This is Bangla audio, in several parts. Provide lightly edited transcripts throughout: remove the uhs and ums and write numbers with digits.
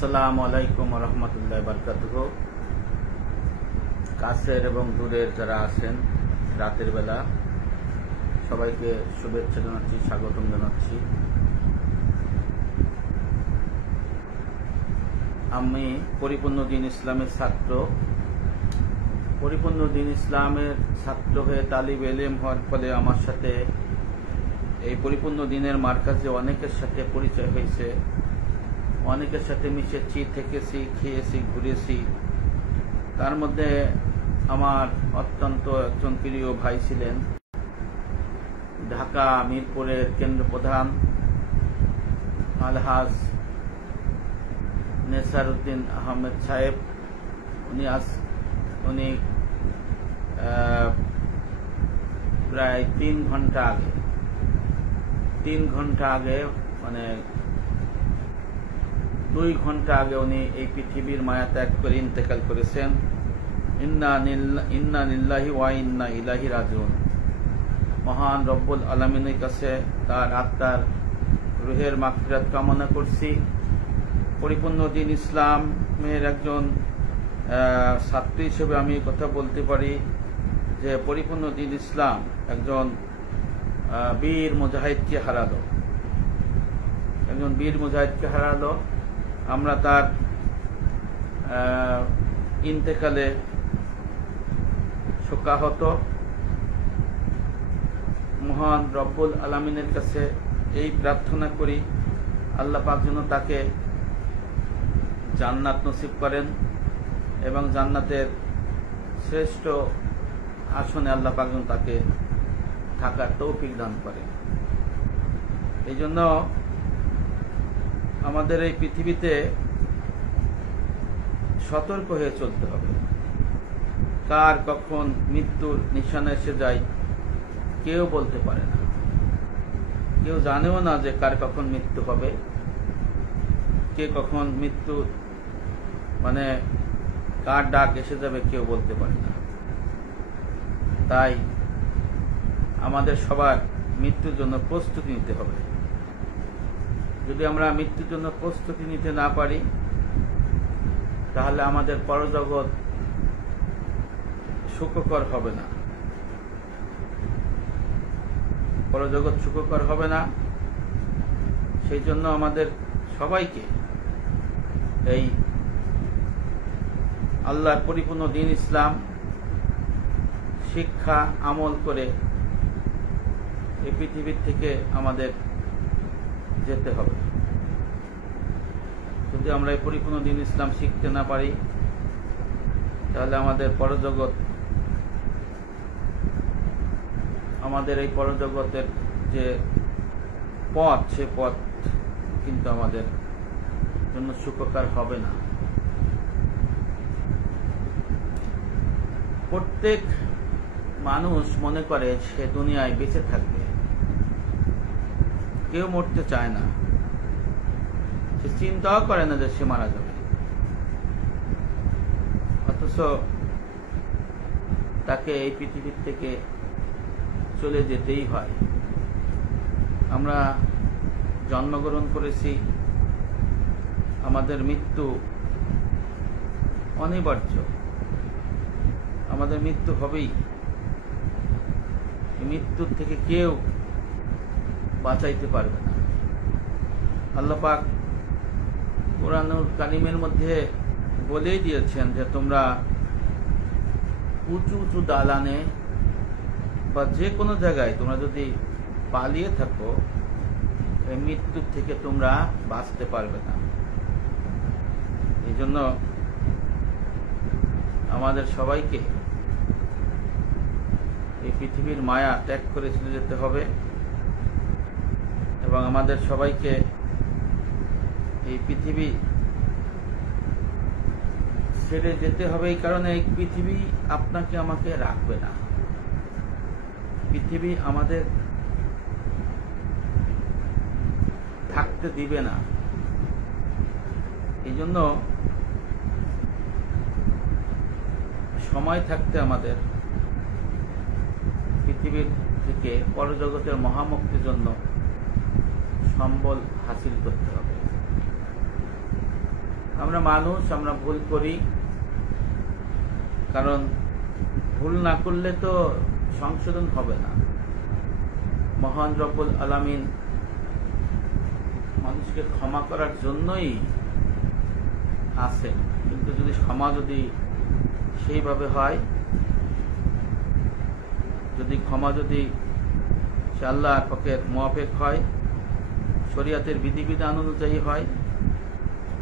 আসসালামু আলাইকুম রহমতুল্লাহ বারকাতুহ। কাছের এবং দূরের যারা আছেন রাতের বেলা সবাইকে শুভেচ্ছা জানাচ্ছি, স্বাগতম জানাচ্ছি। আমি পরিপূর্ণ দ্বীন ইসলামের ছাত্র। পরিপূর্ণ দ্বীন ইসলামের ছাত্র হয়ে তালিব ইলম হওয়ার ফলে আমার সাথে এই পরিপূর্ণ দ্বীনের মার্কাজে অনেকের সাথে পরিচয় হয়েছে, অনেকের সাথে মিশেছি, থেকেছি, খেয়েছি, ঘুরেছি। তার মধ্যে আমার অত্যন্ত একজন প্রিয় ভাই ছিলেন ঢাকা মিরপুরের কেন্দ্র প্রধান আলহাজ নেসারউদ্দিন আহমেদ সাহেব। উনি প্রায় 3 ঘন্টা আগে মানে 2 ঘন্টা আগে উনি এই পৃথিবীর মায়া ত্যাগ করে ইন্তেকাল করেছেন। ইন্না লিল্লাহি ওয়া ইন্না ইলাইহি রাজিউন। মহান রব্বুল আলামিনের কাছে তার আত্মার রুহের মাগফিরাত কামনা করছি। পরিপূর্ণ দ্বীন ইসলামের একজন ছাত্র হিসেবে আমি কথা বলতে পারি যে পরিপূর্ণ দ্বীন ইসলাম একজন বীর মুজাহিদকে হারালো। আমরা তার ইন্তেকালে শোকাহত। মহান রব্বুল আলামিনের কাছে এই প্রার্থনা করি, আল্লাহ পাক যেন তাকে জান্নাত নসিব করেন এবং জান্নাতের শ্রেষ্ঠ আসনে আল্লাহ পাক যেন তাকে থাকার তৌফিক দান করেন। এই জন্য আমাদের এই পৃথিবীতে সতর্ক হয়ে চলতে হবে। কার কখন মৃত্যুর নিশানা এসে যায় কেউ বলতে পারে না, কেউ জানেও না যে কার কখন মৃত্যু হবে, কে কখন মৃত্যু মানে কার ডাক এসে যাবে কেউ বলতে পারে না। তাই আমাদের সবার মৃত্যুর জন্য প্রস্তুতি নিতে হবে। যদি আমরা মৃত্যুর জন্য প্রস্তুতি নিতে না পারি তাহলে আমাদের পরজগৎ সুখকর হবে না, পরজগৎ সুখকর হবে না। সেই জন্য আমাদের সবাইকে এই আল্লাহর পরিপূর্ণ দ্বীন ইসলাম শিক্ষা আমল করে এই পৃথিবীর থেকে আমাদের যেতে হবে। যদি আমরা এই পরিপূর্ণ দ্বীন ইসলাম শিখতে না পারি তাহলে আমাদের এই পরজগতের যে পথ, সে পথ কিন্তু আমাদের জন্য সুখকর হবে না। প্রত্যেক মানুষ মনে করে সে দুনিয়ায় বেঁচে থাকবে, কেউ মরতে চায় না, সে চিন্তাও করে না যে সে মারা যাবে, অথচ তাকে এই পৃথিবীর থেকে চলে যেতেই হয়। আমরা জন্মগ্রহণ করেছি, আমাদের মৃত্যু অনিবার্য, আমাদের মৃত্যু হবেই। মৃত্যুর থেকে কেউ বাঁচাইতে পারবে না। আল্লাহ পাক কোরআনুল কারীমের মধ্যে বলেই দিয়েছেন যে তোমরা উঁচু উঁচু দালানে বা যে কোনো জায়গায় তোমরা যদি পালিয়ে থাকো এই মৃত্যুর থেকে তোমরা বাঁচতে পারবে না। এই জন্য আমাদের সবাইকে এই পৃথিবীর মায়া ত্যাগ করে চলে যেতে হবে এবং আমাদের সবাইকে এই পৃথিবী ছেড়ে যেতে হবে। এই কারণে এই পৃথিবী আপনাকে আমাকে রাখবে না, পৃথিবী আমাদের থাকতে দিবে না। এই জন্য সময় থাকতে আমাদের পৃথিবীর থেকে পরজগতের মহামুক্তির জন্য সম্বল হাসিল করতে হবে। আমরা মানুষ, আমরা ভুল করি, কারণ ভুল না করলে তো সংশোধন হবে না। মহান রব্বুল আলামিন মানুষকে ক্ষমা করার জন্যই আছেন, কিন্তু যদি ক্ষমা যদি সেইভাবে হয়, যদি ক্ষমা যদি সে আল্লাহর পক্ষের মুআফিক হয়, শরীয়তের বিধিবিধান অনুযায়ী হয়,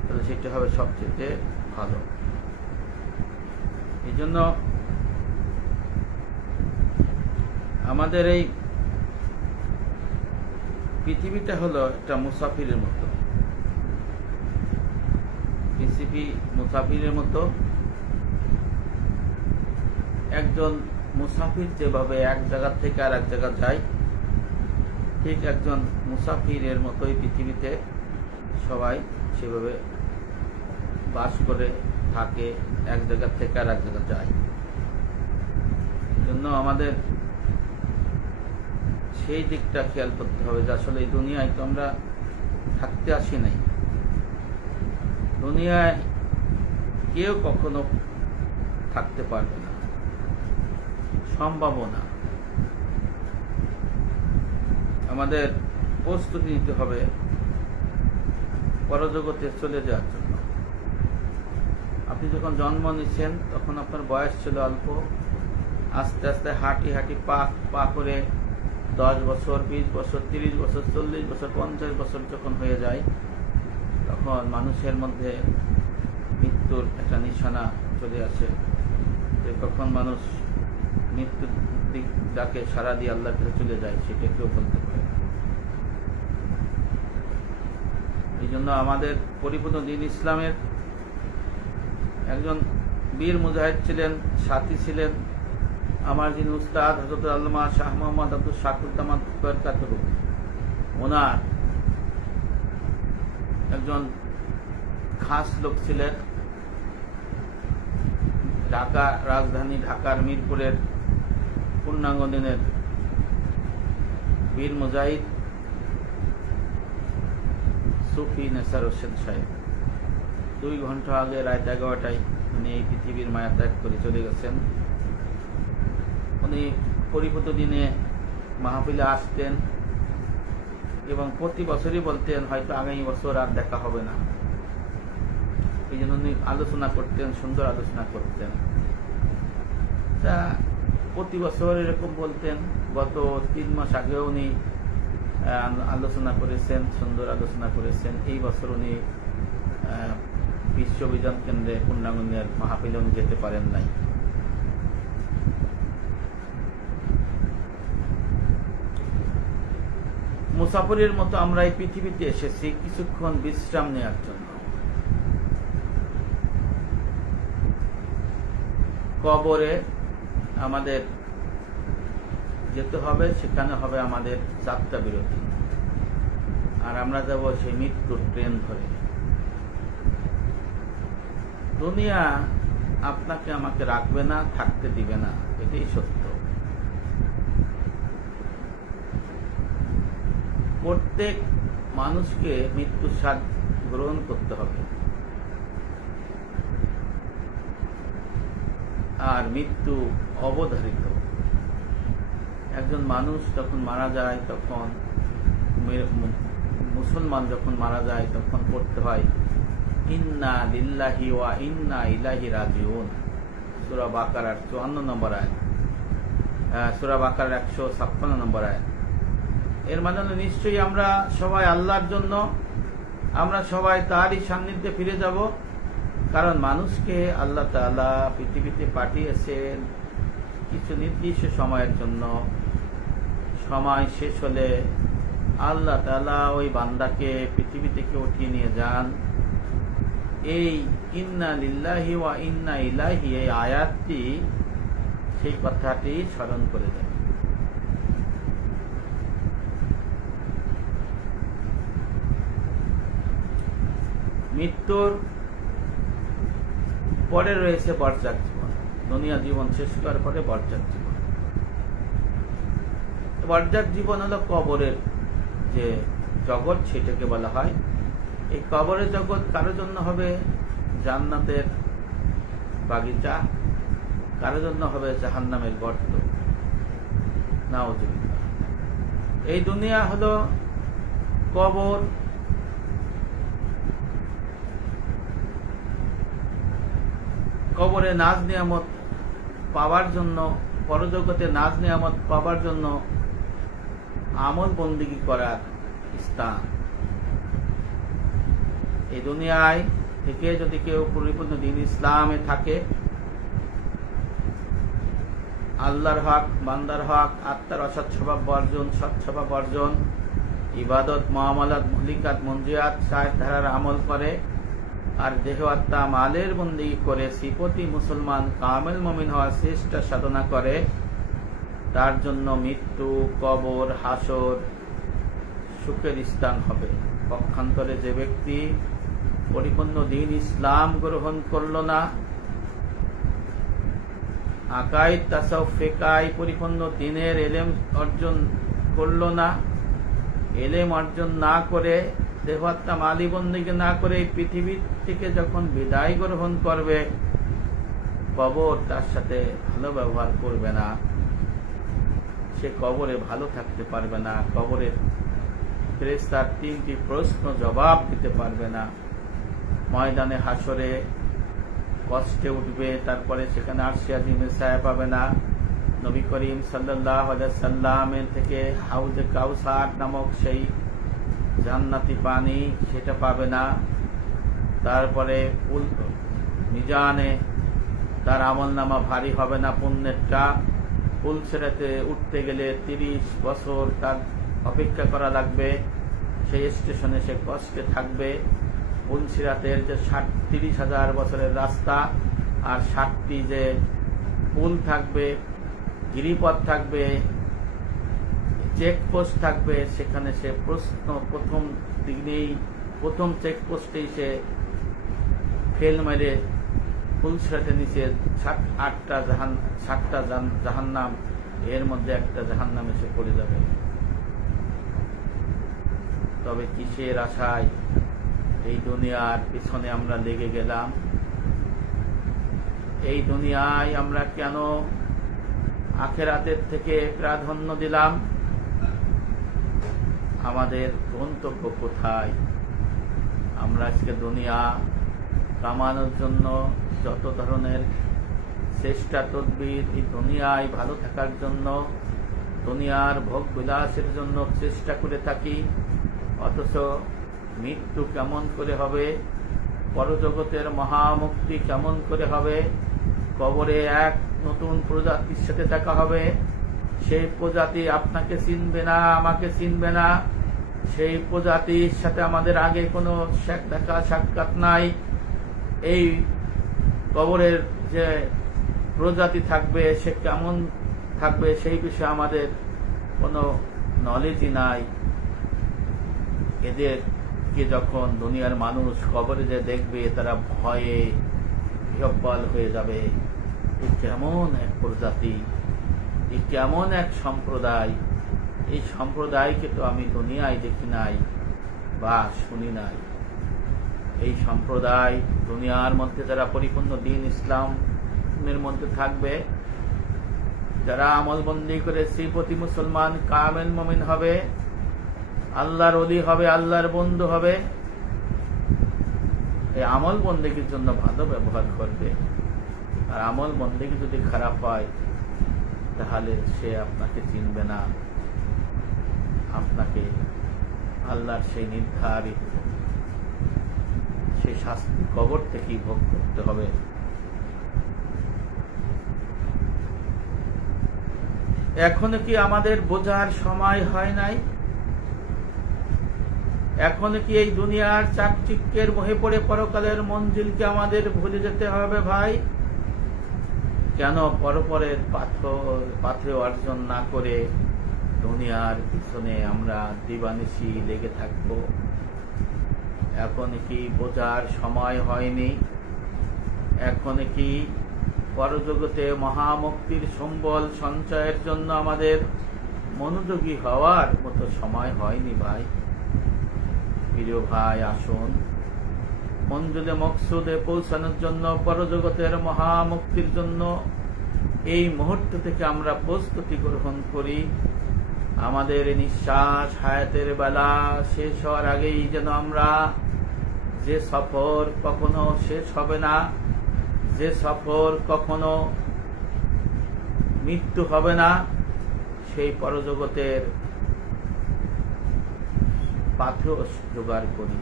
তাহলে সেটা হবে সবচেয়ে ভালো। এই জন্য আমাদের এই পৃথিবীটা হলো একটা মুসাফিরের মতো। পৃথিবী মুসাফিরের মতো। একজন মুসাফির যেভাবে এক জায়গা থেকে আর এক জায়গা যায়, ঠিক একজন মুসাফিরের মতোই পৃথিবীতে সবাই সেভাবে বাস করে থাকে, এক জায়গা থেকে আর এক জায়গা যায়। এই জন্য আমাদের সেই দিকটা খেয়াল করতে হবে যে আসলে এই দুনিয়ায় তো আমরা থাকতে আসি নাই। দুনিয়ায় কেউ কখনো থাকতে পারবে না, সম্ভব না। আমাদের প্রস্তুতি নিতে হবে পরজগতে চলে যাওয়ার জন্য। আপনি যখন জন্ম নিচ্ছেন তখন আপনার বয়স ছিল অল্প, আস্তে আস্তে হাঁটি হাঁটি পা করে 10 বছর, 20 বছর, 30 বছর, 40 বছর, 50 বছর যখন হয়ে যায়, তখন মানুষের মধ্যে মৃত্যুর একটা নিশানা চলে আসে, যে কখন মানুষ মৃত্যুর দিক ডাকে সারা দিয়ে আল্লাহর কাছে চলে যায় সেটা কেউ বলতে পারে। এই জন্য আমাদের পরিপূর্ণ দ্বীন ইসলামের একজন বীর মুজাহিদ ছিলেন, সাথী ছিলেন আমার যিনি উস্তাদ হযরত আল্লামা শাহ মোহাম্মদ আব্দুল শাকুর দামাত বরকাতুহু। ওনার একজন খাস লোক ছিলেন, ঢাকা রাজধানী ঢাকার মিরপুরের পূর্ণাঙ্গ দিনের বীর মুজাহিদ সুফি নেসার হোসেন সাহেব। 2 ঘন্টা আগে রাত 11টায় উনি এই পৃথিবীর মায়া ত্যাগ করে চলে গেছেন। উনি পরিপূর্ণ দিনে মাহফিলে আসতেন এবং প্রতি বছরই বলতেন হয়তো আগামী বছর আর দেখা হবে না। এই জন্য উনি আলোচনা করতেন, সুন্দর আলোচনা করতেন। তা প্রতি বছর এরকম বলতেন। গত 3 মাস আগেও উনি আলোচনা করেছেন, সুন্দর আলোচনা করেছেন। এই বছর উনি বিশ্ব অভিযান কেন্দ্রে পূর্ণাঙ্গের মাহফিলে উনি যেতে পারেন নাই। মুসাফিরের মতো আমরা এই পৃথিবীতে এসেছি কিছুক্ষণ বিশ্রাম নেওয়ার জন্য। কবরে আমাদের যেতে হবে, সেখানে হবে আমাদের যাত্রা বিরতি, আর আমরা যাব সেই মৃত্যুর ট্রেন ধরে। দুনিয়া আপনাকে আমাকে রাখবে না, থাকতে দিবে না, এটাই সত্য। প্রত্যেক মানুষকে মৃত্যুর স্বাদ গ্রহণ করতে হবে, আর মৃত্যু অবধারিত। একজন মানুষ যখন মারা যায়, তখন মুসলমান যখন মারা যায় তখন পড়তে হয় ইন্না লিল্লাহি ওয়া ইন্না ইলাইহি রাজিউন, সূরা বাকারার 54 নম্বর আয়াত, সূরা বাকারার 156 নম্বর আয়াত। এর মানে নিশ্চয়ই আমরা সবাই আল্লাহর জন্য, আমরা সবাই তারই সান্নিধ্যে ফিরে যাব। কারণ মানুষকে আল্লাহ তাআলা পৃথিবীতে পাঠিয়েছেন কিছু নির্দিষ্ট সময়ের জন্য। সময় শেষ হলে আল্লাহ তাআলা ওই বান্দাকে পৃথিবী থেকে উঠিয়ে নিয়ে যান। এই ইন্না লিল্লাহি ওয়া ইন্না ইলাইহি এই আয়াতটি সেই কথাটি স্মরণ করে দেয়। মৃত্যুর পরে রয়েছে বরজাখ জীবন। দুনিয়া জীবন শেষ করার পরে বরজাখ জীবন। বরজাখ জীবন হলো কবরের যে জগৎ, সেটাকে বলা হয়। এই কবরের জগৎ কারোর জন্য হবে জান্নাতের বাগিচা, কারোর জন্য হবে জাহান্নামের গর্ত। নাউজুবিল্লাহ। এই দুনিয়া হলো কবর। কবরে নাজ নিয়ামত পাওয়ার জন্য, পরজগতে নাজ নিয়ামত পাওয়ার জন্য আমল বন্দিগি করার স্থান। এই দুনিয়ায় থেকে যদি কেউ পরিপূর্ণ দিন ইসলামে থাকে, আল্লাহর হক, বান্দার হক, আত্মার অসৎ স্বভাব বর্জন, সৎ স্বভাব বর্জন, ইবাদত, মুআমালাত, মুহলিকাত, মঞ্জিয়াত, ৬০ ধারার আমল করে, আর দেহ আত্মা মালের বন্দিগি করে সিপতি মুসলমান কামেল মুমিন হওয়ার চেষ্টা সাধনা করে, তার জন্য মৃত্যু, কবর, হাসর সুখের স্থান হবে। পক্ষান্তরে যে ব্যক্তি পরিপূর্ণ দিন ইসলাম গ্রহণ করল না, আকাইদ, তাসাউফ, ফিকাহ পরিপূর্ণ দিনের এলেম অর্জন করল না, এলেম অর্জন না করে, দেহাত্মা মালি বন্দিকে না করে এই পৃথিবী থেকে যখন বিদায় গ্রহণ করবে, কবর তার সাথে ভালো ব্যবহার করবে না, সে কবরে ভালো থাকতে পারবে না, কবরের ফেরেশতার ৩টি প্রশ্ন জবাব দিতে পারবে না, ময়দানে হাসরে কষ্টে উঠবে, তারপরে সেখানে আরশে আজিমের ছায়া পাবে না, নবী করিম সাল্লাল্লাহু আলাইহি সাল্লামের থেকে হাউজে কাউসার নামক সেই জান্নাতি পানি সেটা পাবে না, তারপরে মিজানে তার আমলনামা ভারী হবে না, পুণ্যেরটা পুলসেরাতে উঠতে গেলে ৩০ বছর তার অপেক্ষা করা লাগবে, সেই স্টেশনে সে কষ্টে থাকবে। পুলসিরাতের যে ৩০,০০০ বছরের রাস্তা, আর ৬০টি যে পুল থাকবে, গিরিপথ থাকবে, চেকপোস্ট থাকবে, সেখানে সে প্রথম দিনেই, প্রথম চেকপোস্টেই সে ফেল মেরে পুলসিরাতের নিচে ৬০টা জাহান্নাম, এর মধ্যে একটা জাহান্নামে সে পড়ে যাবে। তবে কিসের আশায় এই দুনিয়ার পিছনে আমরা লেগে গেলাম? এই দুনিয়ায় আমরা কেন আখিরাতের থেকে প্রাধান্য দিলাম? আমাদের গন্তব্য কোথায়? আমরা আজকে দুনিয়া কামানোর জন্য যত ধরনের চেষ্টা তদবির, এই দুনিয়ায় ভালো থাকার জন্য, দুনিয়ার ভোগ বিলাসের জন্য চেষ্টা করে থাকি, অথচ মৃত্যু কেমন করে হবে, পরজগতের মহামুক্তি কেমন করে হবে, কবরে এক নতুন প্রজাতির সাথে দেখা হবে, সেই প্রজাতি আপনাকে চিনবে না, আমাকে চিনবে না, সেই প্রজাতির সাথে আমাদের আগে কোনো দেখা সাক্ষাৎ নাই। এই কবরের যে প্রজাতি থাকবে সে কেমন থাকবে সেই বিষয়ে আমাদের কোনো নলেজই নাই। এদেরকে যখন দুনিয়ার মানুষ কবরে যে দেখবে, তারা ভয়ে বিহ্বল হয়ে যাবে। এই কেমন এক প্রজাতি, এই কেমন এক সম্প্রদায়, এই সম্প্রদায়কে তো আমি দুনিয়ায় দেখি নাই বা শুনি নাই। এই সম্প্রদায় দুনিয়ার মধ্যে যারা পরিপূর্ণ দিন ইসলামের মধ্যে থাকবে, যারা আমলবন্দি করে শ্রীপতি মুসলমান কামেল মুমিন হবে, আল্লাহর ওলি হবে, আল্লাহর বন্ধু হবে, এই আমল বন্দেগীর জন্য ভালো ব্যবহার করবে। আর আমল বন্দেগী যদি খারাপ হয়, তাহলে সে আপনাকে চিনবে না, আপনাকে আল্লাহর সেই নির্ধারিত সেই শাস্তি কবর থেকেই ভোগ করতে হবে। এখনো কি আমাদের বোঝার সময় হয় নাই? এখনো কি এই দুনিয়ার চাকচিক্যের মোহে পড়ে পরকালের মঞ্জিলকে আমাদের ভুলে যেতে হবে ভাই? কেন পরপরের পাথে অর্জন না করে দুনিয়ার পিছনে আমরা দিবানিশি লেগে থাকবো? এখন কি বোঝার সময় হয়নি? এখন কি পরজগতে মহামুক্তির সম্বল সঞ্চয়ের জন্য আমাদের মনোযোগী হওয়ার মতো সময় হয়নি ভাই? প্রিয় ভাই, আসুন মঞ্জুলে মকসুদে পৌঁছানোর জন্য, পরজগতের মহামুক্তির জন্য এই মুহূর্ত থেকে আমরা প্রস্তুতি গ্রহণ করি। আমাদের নিঃশ্বাস হায়াতের বেলা শেষ হওয়ার আগেই যেন আমরা, যে সফর কখনো শেষ হবে না, যে সফর কখনো মৃত্যু হবে না, সেই পরজগতের পাথেয় জোগাড় করি।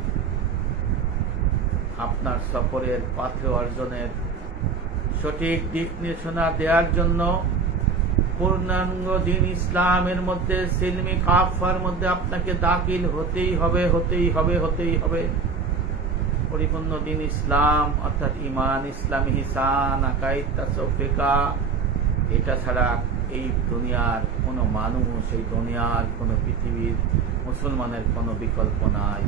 আপনার সফরের পাথেয় অর্জনের সঠিক দিক নির্দেশনা দেওয়ার জন্য পূর্ণাঙ্গ দিন ইসলামের মধ্যে, সিলমি কাফার মধ্যে আপনাকে দাখিল হতেই হবে, হতেই হবে, হতেই হবে। পরিপূর্ণ দিন ইসলাম অর্থাৎ ইমান, ইসলামী হিসান, আকাইদ, তাসাউফ, ফিকহ, এটা ছাড়া এই দুনিয়ার কোনো মানুষ, এই দুনিয়ার কোনো পৃথিবীর মুসলমানের কোনো বিকল্প নাই।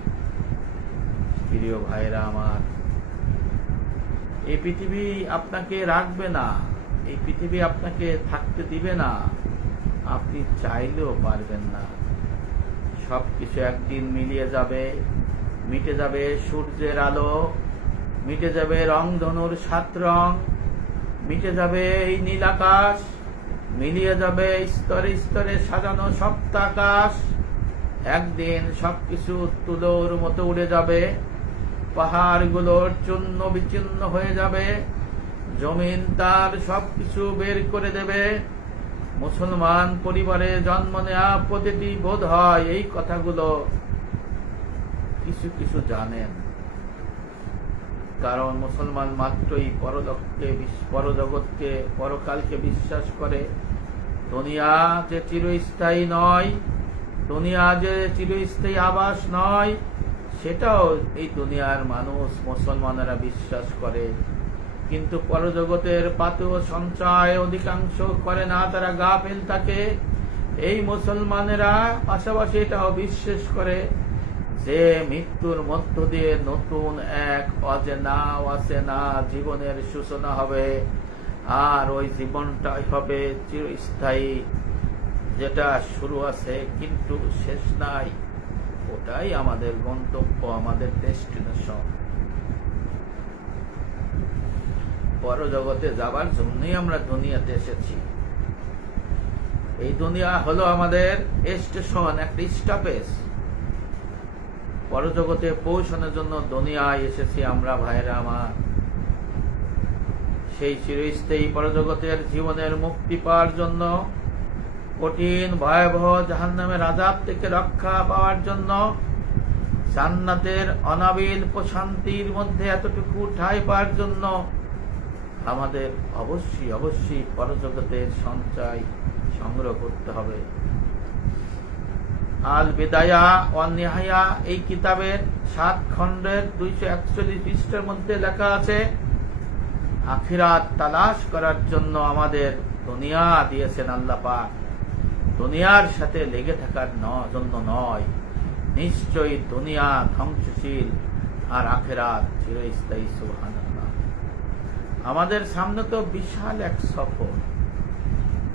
প্রিয় ভাইরা আমার, এই পৃথিবী আপনাকে রাখবে না, এই পৃথিবী আপনাকে থাকতে দিবে না, আপনি চাইলেও পারবেন না। সবকিছু একদিন মিলিয়ে যাবে, মিটে যাবে সূর্যের আলো, মিটে যাবে রংধনুর 7 রং, মিটে যাবে এই নীল আকাশ, মিলিয়ে যাবে স্তরে স্তরে সাজানো সপ্তাকাশ। একদিন সবকিছু তুলোর মতো উড়ে যাবে, পাহাড়গুলোর চূর্ণ বিচূর্ণ হয়ে যাবে, জমিন তার সবকিছু বের করে দেবে। মুসলমান পরিবারে জন্ম নেওয়া প্রতিটি বোধ হয় এই কথাগুলো কিছু কিছু জানেন, কারণ মুসলমান মাত্রই পরজগৎকে, পরকালকে বিশ্বাস করে। দুনিয়া যে চিরস্থায়ী নয়, দুনিয়া যে চিরস্থায়ী আবাস নয়, সেটাও এই দুনিয়ার মানুষ, মুসলমানেরা বিশ্বাস করে। কিন্তু পরজগতের পাথেয় সঞ্চয় অধিকাংশ করে না, তারা গাফিল থাকে। এই মুসলমানেরা পাশাপাশি এটাও বিশ্বাস করে যে মৃত্যুর মধ্য দিয়ে নতুন এক অচেনা অচেনা জীবনের সূচনা হবে, আর ওই জীবনটাই হবে চিরস্থায়ী। যেটা শুরু আছে কিন্তু শেষ নাই, ওটাই আমাদের গন্তব্য, আমাদের ডেস্টিনেশন। পরজগতে যাবার জন্যই আমরা দুনিয়াতে এসেছি। এই দুনিয়া হলো আমাদের স্টেশন, একটা স্টপেজ। পরজগতে পৌঁছানোর জন্য দুনিয়ায় এসেছি আমরা, ভাইরা আমার। সেই চিরস্থায়ী পরজগতের জীবনের মুক্তি পাওয়ার জন্য, কঠিন ভয়াবহ জাহান্নামের আযাব থেকে রক্ষা পাওয়ার জন্য, জান্নাতের অনাবিল প্রশান্তির মধ্যে এতটুকু ঠাঁই পাওয়ার জন্য আমাদের অবশ্যই অবশ্যই পরজগতের সঞ্চয় সংগ্রহ করতে হবে। আল বিদায়া ওয়ান নিহায়া এই কিতাবের 7 খণ্ডের 241 পৃষ্ঠার মধ্যে লেখা আছে, আখিরাত তালাশ করার জন্য আমাদের দুনিয়া দিয়েছেন আল্লাহ পাক, দুনিয়ার সাথে লেগে থাকার জন্য নয়। নিশ্চয়ই দুনিয়া ধ্বংসশীল আর আখিরাত চিরস্থায়ী। সুবহানাল্লাহ। আমাদের সামনে তো বিশাল এক সফর।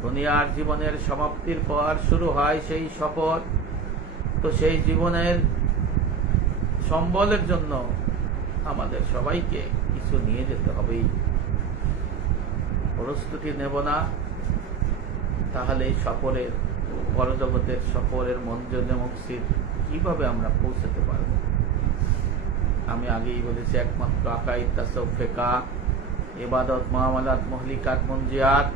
দুনিয়ার জীবনের সমাপ্তির পর শুরু হয় সেই সফর। তো সেই জীবনের সম্বলের জন্য আমাদের সবাইকে কিছু নিয়ে যেতে হবেই। প্রস্তুতি নেব না, তাহলে এই সফরের, পরজগতের সফরের মঞ্জুলে মকসিদ কিভাবে আমরা পৌঁছাতে পারব? আমি আগেই বলেছি, একমাত্র আকাইদ, তাসাউফ, ফিকহ, ইবাদত, মুআমালাত, মুহলিকাত, মুনজিয়াত,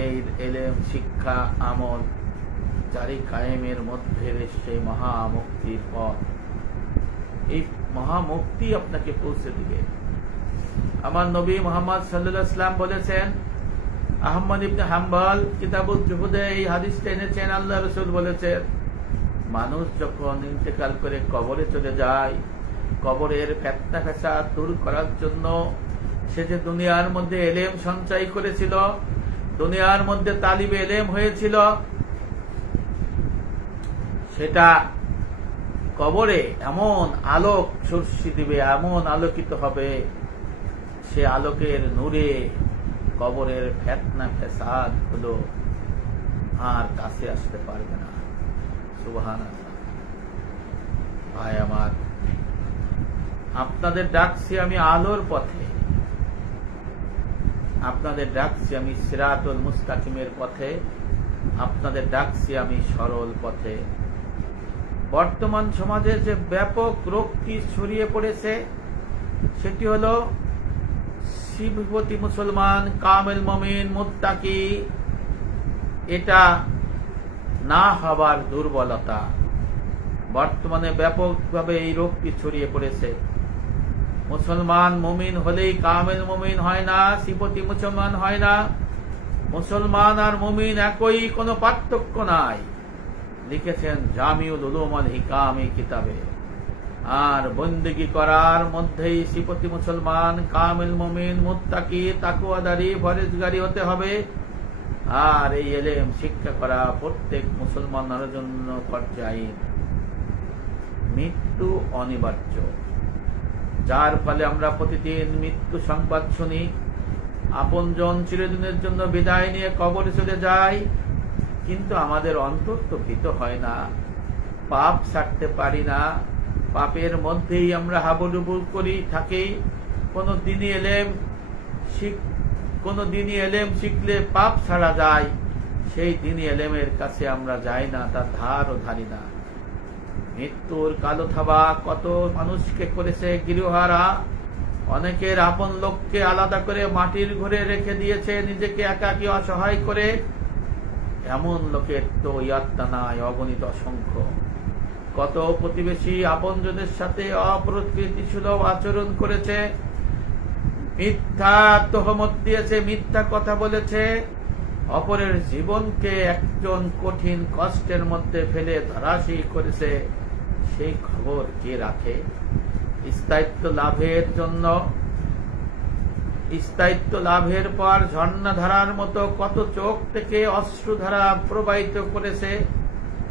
এই ইলম, শিক্ষা, আমল জারি কায়েমের মধ্যে সেই মহামুক্তির পথ। এই মহামুক্তি আপনাকে পৌঁছে দিবে। আমার নবী মুহাম্মদ সাল্লাল্লাহু আলাইহি ওয়াসাল্লাম বলেছেন, আহমদ ইবনে হাম্বল কিতাবুল জুহুদে এই হাদিসটা এনেছেন। আল্লাহ রাসূল বলেছেন, মানুষ যখন ইন্তেকাল করে কবরে চলে যায়, কবরের ফিতনা ফাসাদ দূর করার জন্য সে যে দুনিয়ার মধ্যে ইলম সঞ্চয় করেছিল, দুনিয়ার মধ্যে তালিবে ইলম হয়েছিল, সেটা কবরে এমন আলোক সর্ষি দিবে, এমন আলোকিত হবে, সে আলোকের নূরে কবরের ফিতনা ফাসাদ গুলো আর কাছে আসতে পারবে না। সুবহানাল্লাহ। ভাই আমার, আপনাদের ডাকছি আমি আলোর পথে, আপনাদের ডাকছি আমি সিরাতুল মুস্তাকিমের পথে, আপনাদের ডাকছি আমি সরল পথে। বর্তমান সমাজে যে ব্যাপক রোগটি ছড়িয়ে পড়েছে সেটি হলো শিবপতি মুসলমান, কামেল মুমিন, মুত্তাকি, এটা না হবার দুর্বলতা। বর্তমানে ব্যাপকভাবে এই রোগটি ছড়িয়ে পড়েছে। মুসলমান মুমিন হলেই কামেল মুমিন হয় না, শিবপতি মুসলমান হয় না। মুসলমান আর মুমিন একই, কোনো পার্থক্য নাই, লিখেছেন জামিউল উলুম আল হিকাম এই কিতাবে। আর বন্দেগী করার মধ্যেই শিবপতি মুসলমান, কামেল মুমিন, মুত্তাকি, তাকওয়াদারি, পরহেজগারি হতে হবে। আর এই ইলম শিক্ষা করা প্রত্যেক মুসলমানের জন্য পর্যায়ে মৃত্যু অনিবার্য, যার ফলে আমরা প্রতিদিন মৃত্যু সংবাদ শুনি। আপনজন চিরদিনের জন্য বিদায় নিয়ে কবরে চলে যায়, কিন্তু আমাদের অন্তর তো ভীত হয় না, পাপ ছাড়তে পারি না, পাপের মধ্যেই আমরা হাবুডুবু করি থাকি। কোন দিনই এলেম শিখলে পাপ ছাড়া যায়, সেই দিনই এলেমের কাছে আমরা যাই না, তার ধারও ধারি না। মৃত্যুর কালো থাবা কত মানুষকে করেছে গৃহহারা। অনেকের আপন লোককে আলাদা করে মাটির ঘরে রেখে দিয়েছে, নিজেকে একাকী অসহায় করে। এমন লোকের তো ইয়াত্তা নাই, অগণিত অসংখ্য। কত প্রতিবেশী আপনজনের সাথে অপ্রকৃতিসুলভ আচরণ করেছে, মিথ্যা তহমত দিয়েছে, মিথ্যা কথা বলেছে, অপরের জীবনকে একজন কঠিন কষ্টের মধ্যে ফেলে ধরাশায়ী করেছে। সেই খবর কে রাখে? স্থায়িত্ব লাভের জন্য, স্থায়িত্ব লাভের পর ঝর্ণাধারার মতো কত চোখ থেকে অশ্রুধারা প্রবাহিত করেছে,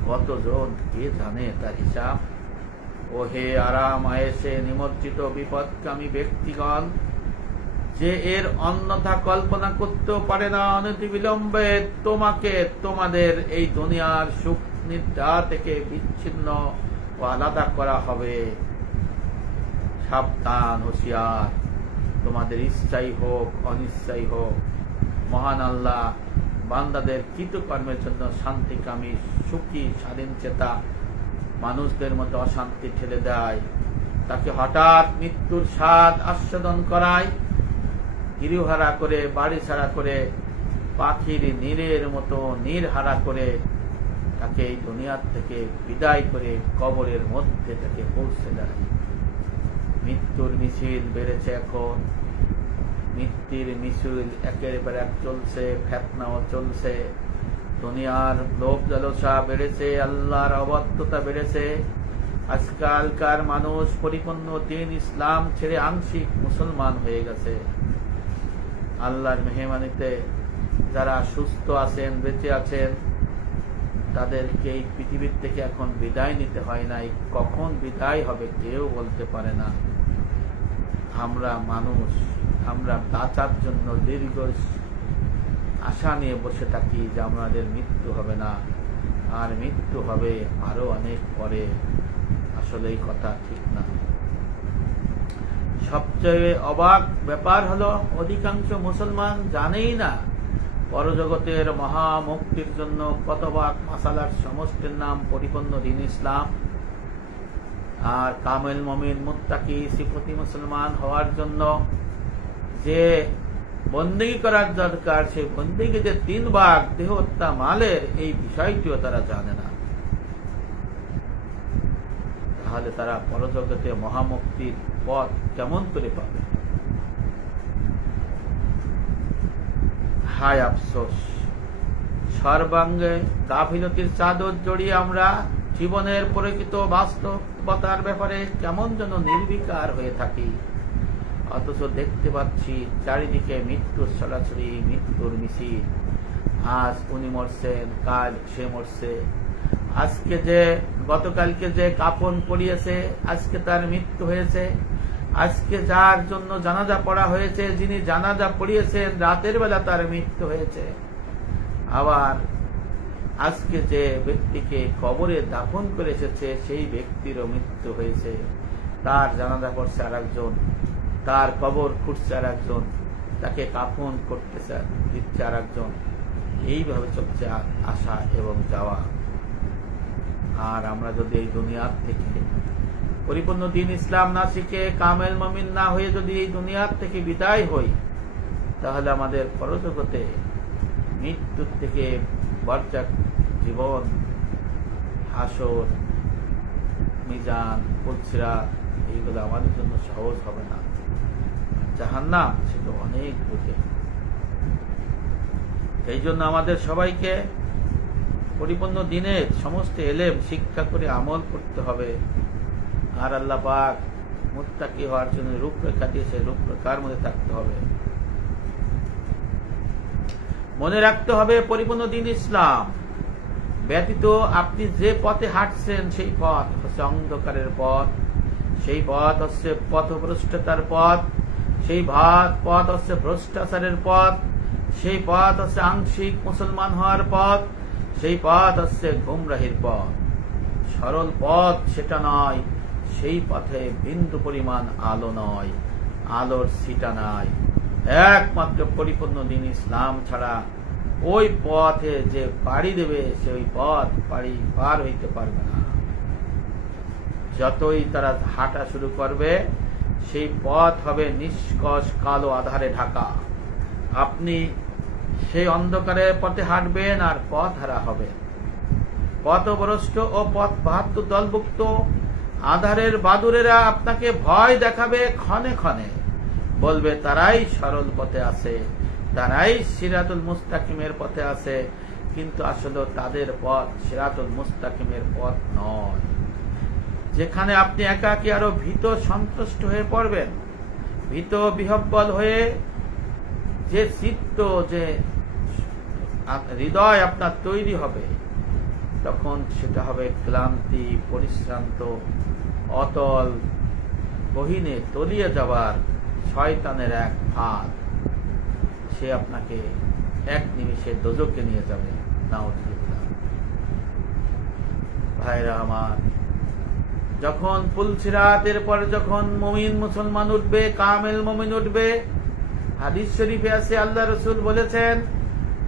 কতজন কে জানে তার হিসাব। ওহে আরাম আয়েশে নিমজ্জিত বিপদকামী ব্যক্তিগণ, যে এর অন্যথা কল্পনা করতেও পারে না, অনতিবিলম্বে তোমাকে তোমাদের এই দুনিয়ার সুখ নিদ্রা থেকে বিচ্ছিন্ন ও আলাদা করা হবে। সাবধান, হুঁশিয়ার, তোমাদের ইচ্ছাই হোক অনিচ্ছাই হোক, মহান আল্লাহ বান্দাদের কৃতকর্মের জন্য শান্তিকামী, সুখী, স্বাধীন চেতা মানুষদের মধ্যে অশান্তি ঠেলে দেয়। তাকে হঠাৎ মৃত্যুর স্বাদ আস্বাদন করায়, গৃহহারা করে, বাড়ি ছাড়া করে, পাখির নীরের মতো নীরহারা করে তাকে এই দুনিয়ার থেকে বিদায় করে কবরের মধ্যে তাকে পৌঁছে দেয়। মৃত্যুর মিছিল বেড়েছে এখন, মৃত্যুর মিছিল একের পর এক চলছে, ফেতনাও চলছে। দুনিয়ার লোভ লালসা বেড়েছে, আল্লাহর অবাধ্যতা বেড়েছে। আজকালকার মানুষ পরিপূর্ণ দিন ইসলাম ছেড়ে আংশিক মুসলমান হয়ে গেছে। আল্লাহর মেহমানিতে যারা সুস্থ আছেন, বেঁচে আছেন, তাদেরকে এই পৃথিবীর থেকে এখন বিদায় নিতে হয় না। কখন বিদায় হবে কেউ বলতে পারে না। আমরা মানুষ, আমরা বাঁচার জন্য দীর্ঘ আশা নিয়ে বসে থাকি যে আমাদের মৃত্যু হবে না, আর মৃত্যু হবে আরো অনেক পরে। আসলে এই কথা ঠিক না। সবচেয়ে অবাক ব্যাপার হলো, অধিকাংশ মুসলমান জানেই না পরজগতের মহা মুক্তির জন্য কতবার মাসালার সমষ্টির নাম পরিপূর্ণ দিন ইসলাম। আর কামেল মুমিন, মুত্তাকি, শিবপতি মুসলমান হওয়ার জন্য যে বন্দেগী করার দরকার, সেই বন্দেগী যে 3 ভাগ দেহ হত্যা মালের, এই বিষয়টিও তারা জানে না। তাহলে তারা পরজগতে মহামুক্তির পথ কেমন করে পাবে? হায় আফসোস, সর্বাঙ্গে গাফিলতির চাদর জড়িয়ে আমরা জীবনের প্রকৃত বাস্তবতার ব্যাপারে কেমন যেন নির্বিকার হয়ে থাকি। অথচ দেখতে পাচ্ছি চারিদিকে মৃত্যুর ছড়াছড়ি, মৃত্যুর মিছিল। আজ উনি মরছেন, কাল সে মরছে। আজকে যে গতকালকে যে কাফন পরিয়েছে, আজকে তার মৃত্যু হয়েছে। আজকে যার জন্য জানাজা পড়া হয়েছে, যিনি জানাজা পড়িয়েছেন, রাতের বেলা তার মৃত্যু হয়েছে। আবার আজকে যে ব্যক্তিকে কবরে দাফন করে এসেছে, সেই ব্যক্তিরও মৃত্যু হয়েছে। তার জানাজা করছে আর একজন, তার কবর খুঁড়ছে আর একজন, তাকে কাফন করতেছে দিচ্ছে আর একজন। এইভাবে চলছে আসা এবং যাওয়া। আর আমরা যদি এই দুনিয়ার থেকে পরিপূর্ণ দিন ইসলাম না শিখে কামেল মুমিন না হয়ে যদি এই দুনিয়ার থেকে বিদায় হই, তাহলে আমাদের পরজগতে মৃত্যুর থেকে বরজাক জীবন, হাসর, মিজান, পুলসিরাত এইগুলো আমাদের জন্য সহজ হবে না। জাহান্নাম সেটা অনেক দূরে। এই জন্য আমাদের সবাইকে পরিপূর্ণ দিনের সমস্ত এলেম শিক্ষা করে আমল করতে হবে। আর আল্লাহ পাক মুত্তাকি হওয়ার জন্য রূপরেখা দিয়েছে, রূপরেখার মধ্যে থাকতে হবে। মনে রাখতে হবে পরিপূর্ণ দিন ইসলাম ব্যতীত আপনি যে পথে হাঁটছেন সেই পথ হচ্ছে অন্ধকারের পথ, সেই পথ হচ্ছে পথভ্রষ্টতার পথ, সেই পথ হচ্ছে ভ্রষ্টাচারের পথ, সেই পথ হচ্ছে আংশিক মুসলমান হওয়ার পথ, সেই পথ হচ্ছে গুমরাহির পথ। সরল পথ সেটা নয়, সেই পথে বিন্দু পরিমাণ আলো নয়, আলোর ছিটা নাই। একমাত্র পরিপূর্ণ দিন ইসলাম ছাড়া ওই পথে যে পাড়ি দেবে সে ওই পথ পার হইতে পারবে না। যতই তারা হাঁটা শুরু করবে সেই পথ হবে নিষ্কষ কালো আধারে ঢাকা। আপনি সেই অন্ধকারের পথে হাঁটবেন আর পথ হারা হবে। পথভ্রষ্ট ও পথ বাহাত্তর দলভুক্ত আধারের বাদুরেরা আপনাকে ভয় দেখাবে ক্ষণে ক্ষণে, বলবে তারাই সরল পথে আছে, তারাই সিরাতুল মুস্তাকিমের পথে আছে, কিন্তু আসলে তাদের পথ সিরাতুল মুস্তাকিমের পথ নয়। যেখানে আপনি একাকী আরো ভীত সন্তুষ্ট হয়ে পড়বেন, ভীত বিহব্বল হয়ে যে চিত্ত, যে হৃদয় আপনার তৈরি হবে, তখন সেটা হবে ক্লান্তি, পরিশ্রান্ত, অতল গহীনে তলিয়ে যাবার শয়তানের এক ফাঁদ। সে আপনাকে এক নিমিষে দোজখে নিয়ে যাবে। নাউযুবিল্লাহ। ভাইরা আমার, যখন পুলসিরাতের পরে যখন মুমিন মুসলমান উঠবে, কামেল মুমিন উঠবে, হাদিস শরীফে আছে আল্লাহ রাসূল বলেছেন,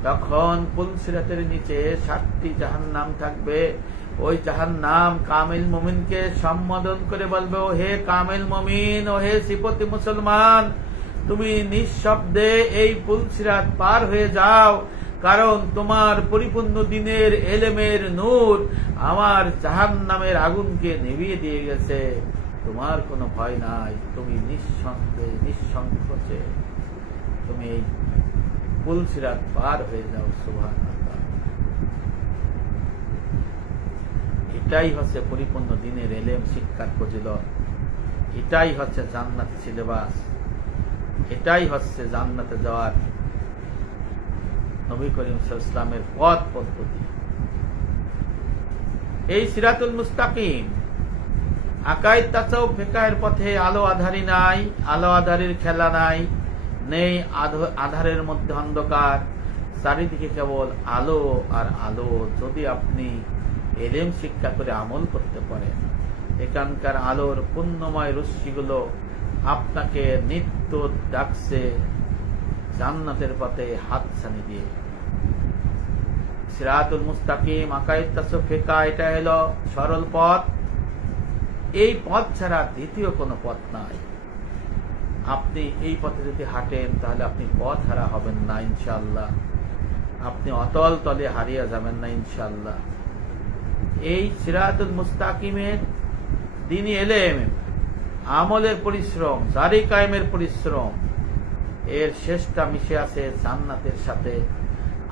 তখন পুলসিরাতের নিচে 7টি জাহান্নাম থাকবে। ওই জাহান্নাম কামেল মুমিনকে সম্বোধন করে বলবে, ও হে কামেল মুমিন, ও হে সিফতি মুসলমান, তুমি নিঃশব্দে এই পুলসিরাত পার হয়ে যাও, কারণ তোমার পরিপূর্ণ দিনের এলেমের নূর আমার জাহান্নামের আগুনকে নিভিয়ে দিয়ে গেছে। তোমার কোনো ভয় নাই, তুমি নিঃসন্দেহে নিঃসংকোচে তুমি এই পুলসিরাত পার হয়ে যাও। সুবহানাল্লাহ। এটাই হচ্ছে পরিপূর্ণ দিনের এলেম শিক্ষার ফজিলত, এটাই হচ্ছে জান্নাত সিলেবাস, এটাই হচ্ছে জান্নাতে যাওয়ার নবী করিম সাল্লাল্লাহু আলাইহি ওয়াসাল্লামের পথ পদ্ধতি। এই সিরাতুল মুস্তাকিম আকাইদ তাসাউফ ফিকহের পথে আলো আধারি নাই, আলো আধারির খেলা নাই, নেই আধারের মধ্যে অন্ধকার, চারিদিকে কেবল আলো আর আলো। যদি আপনি এলেম শিক্ষা করে আমল করতে পারেন, এখানকার আলোর পুণ্যময় রশ্মিগুলো আপনাকে নিত্য ডাকছে জান্নাতের পথে হাতছানি দিয়ে। সিরাতুল মুস্তাকিম আকাইদ তাসাউফ ফিকহ, এটা হলো সরল পথ। এই পথ ছাড়া দ্বিতীয় কোনো পথ নাই। আপনি এই পথে যদি হাঁটেন তাহলে আপনি পথ হারা হবেন না ইনশাআল্লাহ, আপনি অতল তলে হারিয়ে যাবেন না ইনশাআল্লাহ। এই সিরাতুল মুস্তাকিমের দ্বীনি এলেম, আমলের পরিশ্রম, জারি কায়েমের পরিশ্রম, এর শেষটা মিশে আছে জান্নাতের সাথে।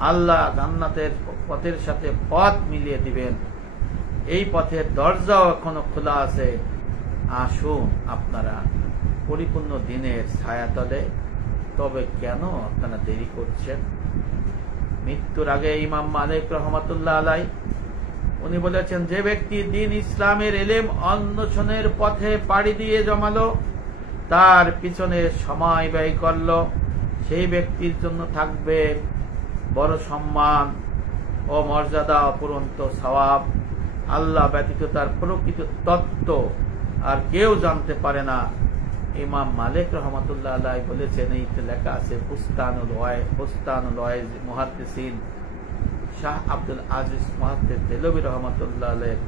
আল্লাহ জান্নাতের পথের সাথে পথ মিলিয়ে দিবেন। এই পথের দরজাও এখনো খোলা আছে। আসুন আপনারা পরিপূর্ণ দিনের ছায়াতলে। তবে কেন আপনারা দেরি করছেন? মৃত্যুর আগে ইমাম মালিক রহমাতুল্লাহ আলাই উনি বলেছেন, যে ব্যক্তি দিন ইসলামের এলেম অন্বেষণের পথে পাড়ি দিয়ে জমালো, তার পিছনে সময় ব্যয় করল, সেই ব্যক্তির জন্য থাকবে বড় সম্মান ও মর্যাদা, অপুরন্ত সওয়াব। আল্লাহ ব্যতীত তার প্রকৃত তত্ত্ব আর কেউ জানতে পারে না। ইমাম মালিক রহমাতুল্লাহ আলাইহি বলেছেন, এইতে লেখা আছে বুস্তানুল ওয়াইজ মুহাদ্দিসিন শাহ আব্দুল আজিজ মুহাদ্দিস দেলভী রহমাতুল্লাহ আলাইহির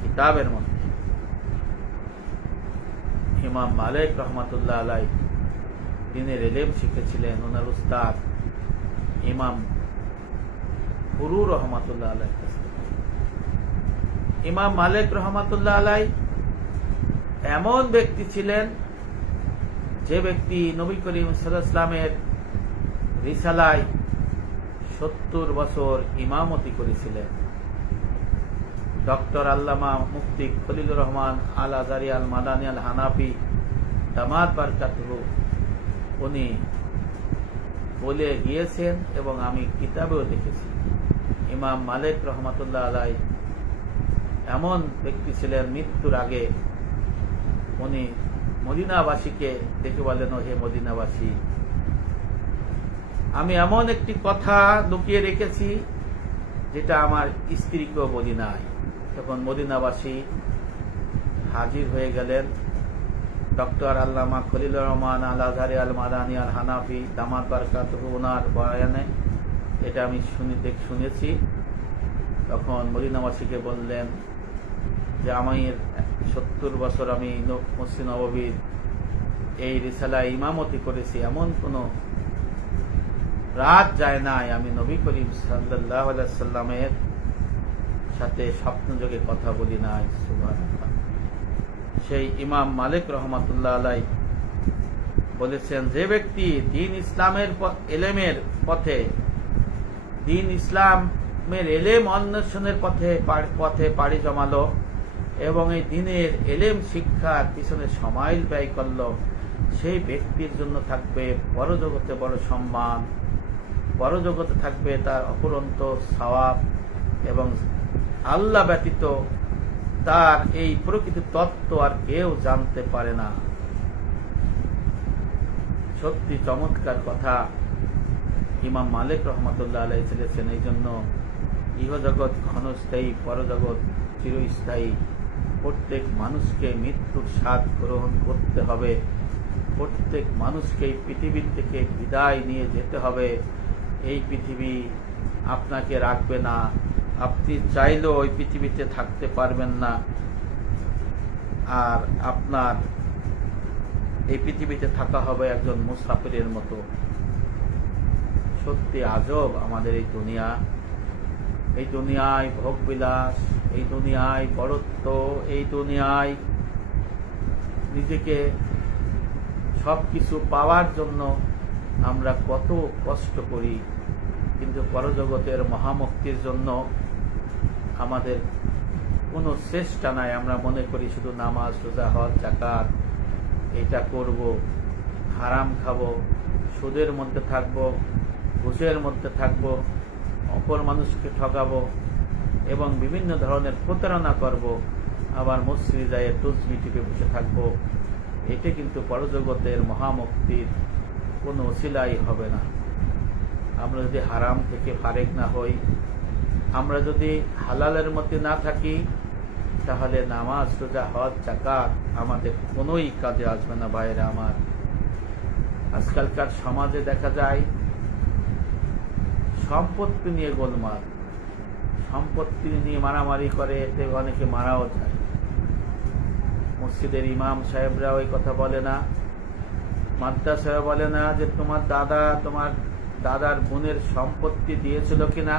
কিতাবের মধ্যে ইমাম মালিক রহমাতুল্লাহ আলাইহি দিনের ইলম শিখেছিলেন ওনার উস্তাদ ইমাম ফুরু রহমাতুল্লাহ আলাইহি। ইমাম মালিক রহমাতুল্লাহ আলাইহি এমন ব্যক্তি ছিলেন যে ব্যক্তি নবী করিম সাল্লাল্লাহু আলাইহি ওয়াসাল্লামের রিসালায় 70 বছর ইমামতি করেছিলেন। ডক্টর আল্লামা মুফতি খলিলুর রহমান আল আজারি আল মাদানী আল হানাফি দামাত বারকাতুহু উনি বলে গিয়েছেন এবং আমি কিতাবেও দেখেছি, ইমাম মালিক রহমাতুল্লাহ আলাইহি এমন ব্যক্তি ছিলেন, মৃত্যুর আগে উনি মদিনাবাসীকে দেখে বলেন, ও হে মদিনাবাসী, আমি এমন একটি কথা লুকিয়ে রেখেছি যেটা আমার স্ত্রীকেও বলি নাই। তখন মদিনাবাসী হাজির হয়ে গেলেন ডক্টর আল্লামা খলিলুর রহমান আল আজহারি আল মাদানী আল হানাফি দামাত বারকাতুহু ওনার বয়ানে, এটা আমি শুনেছি। তখন মদিনাবাসীকে বললেন যে আমি 70 বছর আমি মসজিদ নববীর এই রিসালায় ইমামতি করেছি, এমন কোন রাত যায় নাই আমি নবী করিম সাল্লাল্লাহু আলাইহি ওয়াসাল্লামের সাথে স্বপ্নযোগে কথা বলি নাই। সুবহানাল্লাহ। সেই ইমাম মালিক রহমাতুল্লাহ আলাইহি বলেছেন, যে ব্যক্তি দ্বীন ইসলামের এলেমের পথে, দ্বীন ইসলামের এলেম অন্বেষণের পথে পাড়ি জমালো এবং এই দ্বীনের এলেম শিক্ষার পিছনে সময় ব্যয় করল, সেই ব্যক্তির জন্য থাকবে পরজগতে বড় সম্মান, পরজগতে থাকবে তার অফুরন্ত সওয়াব এবং আল্লাহ ব্যতীত তার এই প্রকৃত তত্ত্ব আর কেউ জানতে পারে না। সত্যি চমৎকার কথা ইমাম মালিক রহমাতুল্লাহ আলাইহি ছেলেছেন। এই জন্য ইহজগৎ ক্ষণস্থায়ী, পরজগৎ চিরস্থায়ী। প্রত্যেক মানুষকে মৃত্যুর স্বাদ গ্রহণ করতে হবে, প্রত্যেক মানুষকে এই পৃথিবীর থেকে বিদায় নিয়ে যেতে হবে। এই পৃথিবী আপনাকে রাখবে না, আপনি চাইলেও ওই পৃথিবীতে থাকতে পারবেন না। আর আপনার এই পৃথিবীতে থাকা হবে একজন মুসাফিরের মতো। সত্যি আজব আমাদের এই দুনিয়া। এই দুনিয়ায় ভোগবিলাস, এই দুনিয়ায় বড়ত্ব, এই দুনিয়ায় নিজেকে সবকিছু পাওয়ার জন্য আমরা কত কষ্ট করি, কিন্তু পরজগতের মহামুক্তির জন্য আমাদের কোনো চেষ্টা নাই। আমরা মনে করি শুধু নামাজ, রোজা, হজ, যাকাত এটা করব, হারাম খাবো, সুদের মধ্যে থাকবো, ঘুষের মধ্যে থাকবো, অপর মানুষকে ঠকাবো এবং বিভিন্ন ধরনের প্রতারণা করব, আবার মসজিদে যায় তসবিহ টিপে বসে থাকবো। এটা কিন্তু পরজগতের মহামুক্তির কোনো ওসিলাই হবে না। আমরা যদি হারাম থেকে ফারেক না হই, আমরা যদি হালালের মধ্যে না থাকি, তাহলে নামাজ, রোজা, হজ, যাকাত আমাদের কোনোই কাজে আসবে না। ভাইরা আমার, আজকালকার সমাজে দেখা যায় সম্পত্তি নিয়ে গোলমাল, সম্পত্তি নিয়ে মারামারি করে, এতে অনেকে মারাও যায়। মসজিদের ইমাম সাহেবরা ওই কথা বলে না, মাদ্রাসায় বলে না যে তোমার দাদার বোনের সম্পত্তি দিয়েছিল কিনা,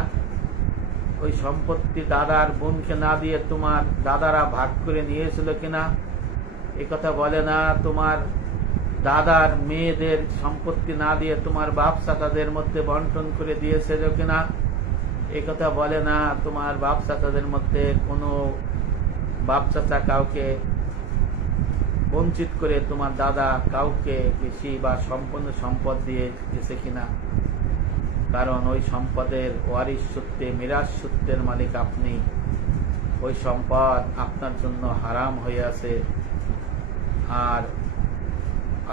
ওই সম্পত্তি দাদার বোনকে না দিয়ে তোমার দাদারা ভাগ করে নিয়েছিল কিনা। এই কথা বলে না তোমার দাদার মেয়েদের সম্পত্তি না দিয়ে তোমার বাপ চাচাদের মধ্যে বন্টন করে দিয়েছিল কিনা। এই কথা বলে না তোমার বাপ চাচাদের মধ্যে কোনো বাপ চাচা কাউকে বঞ্চিত করে তোমার দাদা কাউকে বেশি বা সম্পূর্ণ সম্পদ দিয়ে গেছে কিনা। কারণ ওই সম্পদের ওয়ারিশ সূত্রে, মিরাজ সূত্রের মালিক আপনি। ওই সম্পদ আপনার জন্য হারাম হয়ে আছে। আর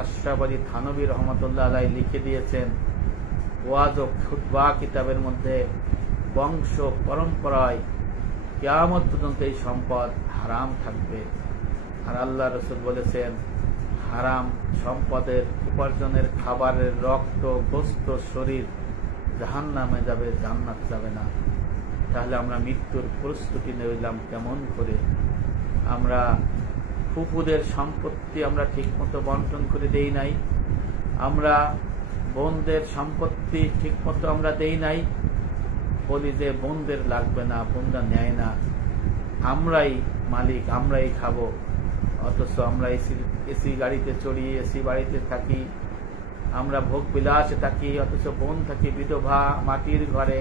আশরাফ আলী থানভী রহমতুল্লাহ আলাইহি লিখে দিয়েছেন ওয়াজ ও খুতবা কিতাবের মধ্যে, বংশ পরম্পরায় কিয়ামত পর্যন্ত এই সম্পদ হারাম থাকবে। আর আল্লাহ রসুল বলেছেন হারাম সম্পদের উপার্জনের খাবারের রক্ত গোস্ত শরীর জাহান্নামে যাবে, জান্নাত যাবে না। তাহলে আমরা মৃত্যুর প্রস্তুতি নিলাম কেমন করে? আমরা ফুফুদের সম্পত্তি আমরা ঠিকমতো বন্টন করে দেই নাই, আমরা বোনদের সম্পত্তি ঠিকমতো আমরা দেই নাই, বলি যে বোনদের লাগবে না, বোনরা নেয় না, আমরাই মালিক, আমরাই খাবো। অথচ আমরা এসি গাড়িতে চড়ি, এসি বাড়িতে থাকি, আমরা ভোগ বিলাসে থাকি, অথচ বোন থাকি বিধবা মাটির ঘরে।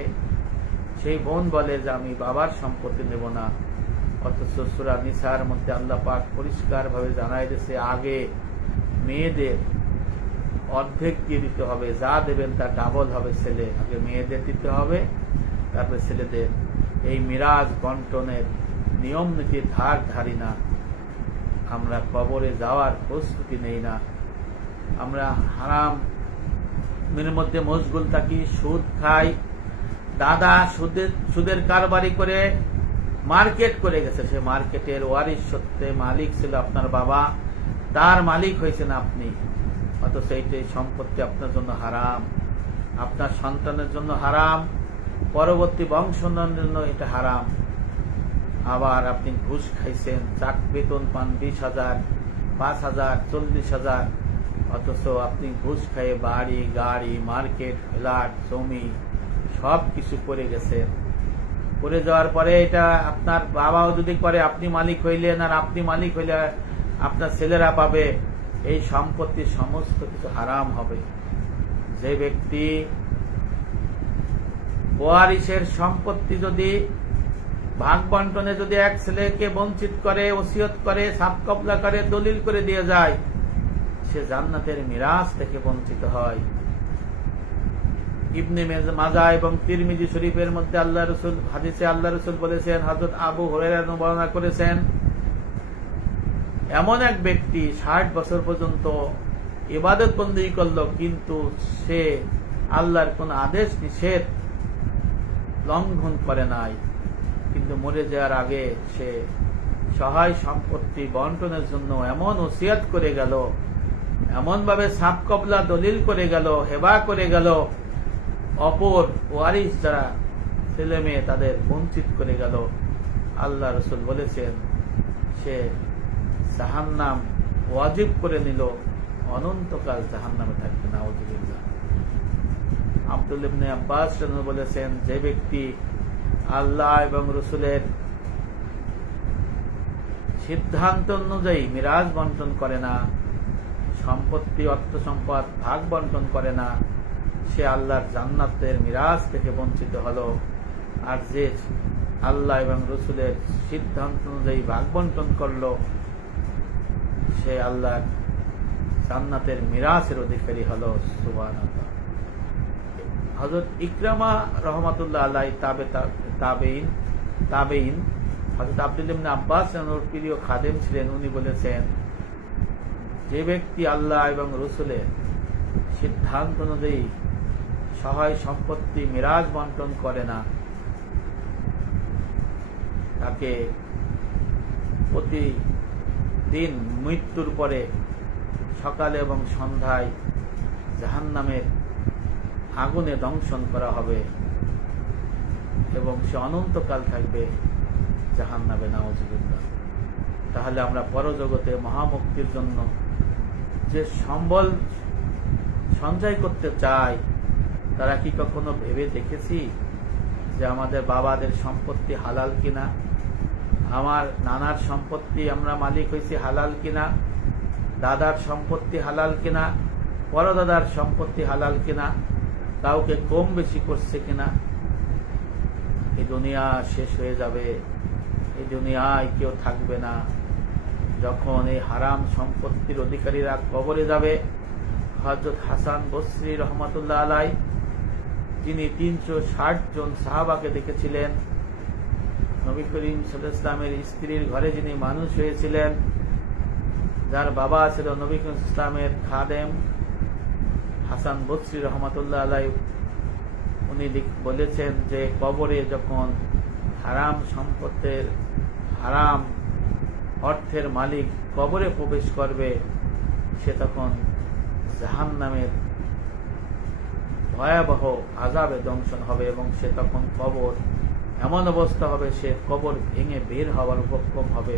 সেই বোন বলে যে আমি বাবার সম্পত্তি নেব না। অথচ সূরা নিসার মধ্যে আল্লাহ পাক পরিষ্কার ভাবে জানাই দিয়েছে আগে মেয়েদের অর্ধেক দিয়ে দিতে হবে, যা দেবেন তার ডাবল হবে ছেলে। আগে মেয়েদের দিতে হবে, তারপরে ছেলেদের। এই মিরাজ বন্টনের নিয়ম নীতি ধার ধারি না, আমরা কবরে যাওয়ার প্রস্তুতি নেই না, আমরা হারাম এর মধ্যে মশগুল থাকি, সুদ খাই। দাদা সুদের কারবারি করে মার্কেট করে গেছে, সে মার্কেটের ওয়ারিশ সত্ত্বে মালিক ছিল আপনার বাবা, তার মালিক হয়েছেন আপনি। অথচ এইটাই সম্পত্তি আপনার জন্য হারাম, আপনার সন্তানের জন্য হারাম, পরবর্তী বংশধরের জন্য এটা হারাম। আবার আপনি ঘুষ খাইছেন, বেতন পান 20,000, 5,000, 40,000, অথচ আপনি ঘুষ খাইয়ে বাড়ি গাড়ি মার্কেট ফ্ল্যাট জমি সব কিছু করে গেছেন। করে যাওয়ার পরে এটা আপনার বাবাও যদি করে আপনি মালিক হইলেন, আর আপনি মালিক হইলে আপনার ছেলেরা পাবে। এই সম্পত্তি সমস্ত কিছু হারাম হবে। যে ব্যক্তি ওয়ারিশের সম্পত্তি যদি ভাগ বন্টনে যদি এক ছেলেকে বঞ্চিত করে, ওসিয়ত করে, সাত কবলা করে, দলিল করে দিয়ে যায়, সে জান্নাতের মিরাজ থেকে বঞ্চিত হয়। ইবনে মাজা এবং তিরমিজি শরীফের মধ্যে আল্লাহ রসুল হাদিসে আল্লাহ রসুল বলেছেন, হযরত আবু হুরায়রা বর্ণনা করেছেন, এমন এক ব্যক্তি 60 বছর পর্যন্ত ইবাদত বন্দী করলো, কিন্তু সে আল্লাহর কোন আদেশ নিষেধ লঙ্ঘন করে নাই, কিন্তু মরে যাওয়ার আগে সে সহায় সম্পত্তি বন্টনের জন্য এমন ওসিয়ত করে গেল, এমন ভাবে সাত কবলা দলিল করে গেল, হেবা করে গেল, অপর ওয়ারিশ যারা ছেলে মেয়ে তাদের বঞ্চিত করে গেল। আল্লাহ রসুল বলেছেন সে জাহান্নাম ওয়াজিব করে নিল, অনন্তকাল জাহান্নামে থাকবে না। নাউযুবিল্লাহ। আব্দুল্লাহ ইবনে আব্বাস বলেছেন, যে ব্যক্তি আল্লাহ এবং রসুলের সিদ্ধান্ত অনুযায়ী মিরাজ বন্টন করে না, সম্পত্তি অর্থ সম্পদ ভাগ বন্টন করে না, সে আল্লাহর জান্নাতের মিরাজ থেকে বঞ্চিত হলো। আর যে আল্লাহ এবং রসুলের সিদ্ধান্ত অনুযায়ী ভাগ বন্টন করলো, সে আল্লাহর জান্নাতের মিরাজের অধিকারী হলো। সুবহানাল্লাহ। হযরত ইকরামা রহমাতুল্লাহ আলাইহি তাবেঈন হযরত আব্দুল্লাহ ইবনে আব্বাস ওর প্রিয় খাদেম ছিলেন, উনি বলেছেন, যে ব্যক্তি আল্লাহ এবং রসুলের সিদ্ধান্ত অনুযায়ী সহায় সম্পত্তি মিরাজ বন্টন করে না, তাকে প্রতিদিন মৃত্যুর পরে সকালে এবং সন্ধ্যায় জাহান্নামের আগুনে দংশন করা হবে এবং সে অনন্তকাল থাকবে জাহান্নামে। নাউযুবিল্লাহ। তাহলে আমরা পরজগতে মহামুক্তির জন্য যে সম্বল সঞ্চয় করতে চাই, তারা কি কখনো ভেবে দেখেছি যে আমাদের বাবাদের সম্পত্তি হালাল কিনা, আমার নানার সম্পত্তি আমরা মালিক হয়েছি হালাল কিনা, দাদার সম্পত্তি হালাল কিনা, পরদাদার সম্পত্তি হালাল কিনা, কাউকে কম বেশি করছে কিনা? এই দুনিয়া শেষ হয়ে যাবে, এই দুনিয়ায় কেউ থাকবে না। যখন এই হারাম সম্পত্তির অধিকারীরা কবরে যাবে, হযরত হাসান বসরি রহমাতুল্লাহ আলাইহি, যিনি 360 জন সাহাবাকে দেখেছিলেন, নবী করিম সাল্লাল্লাহু আলাইহি ওয়াসাল্লামের স্ত্রীর ঘরে যিনি মানুষ হয়েছিলেন, যার বাবা ছিল নবী করিম সাল্লাল্লাহু আলাইহি ওয়াসাল্লামের খাদেম হাসান বসরি রহমাতুল্লাহ আলাইহি, উনি বলেছেন যে কবরে যখন হারাম সম্পত্তির হারাম অর্থের মালিক কবরে প্রবেশ করবে সে তখন জাহান্নামের ভয়াবহ আযাবে দংশন হবে এবং সে তখন কবর এমন অবস্থা হবে সে কবর ভেঙে বের হওয়ার উপক্রম হবে।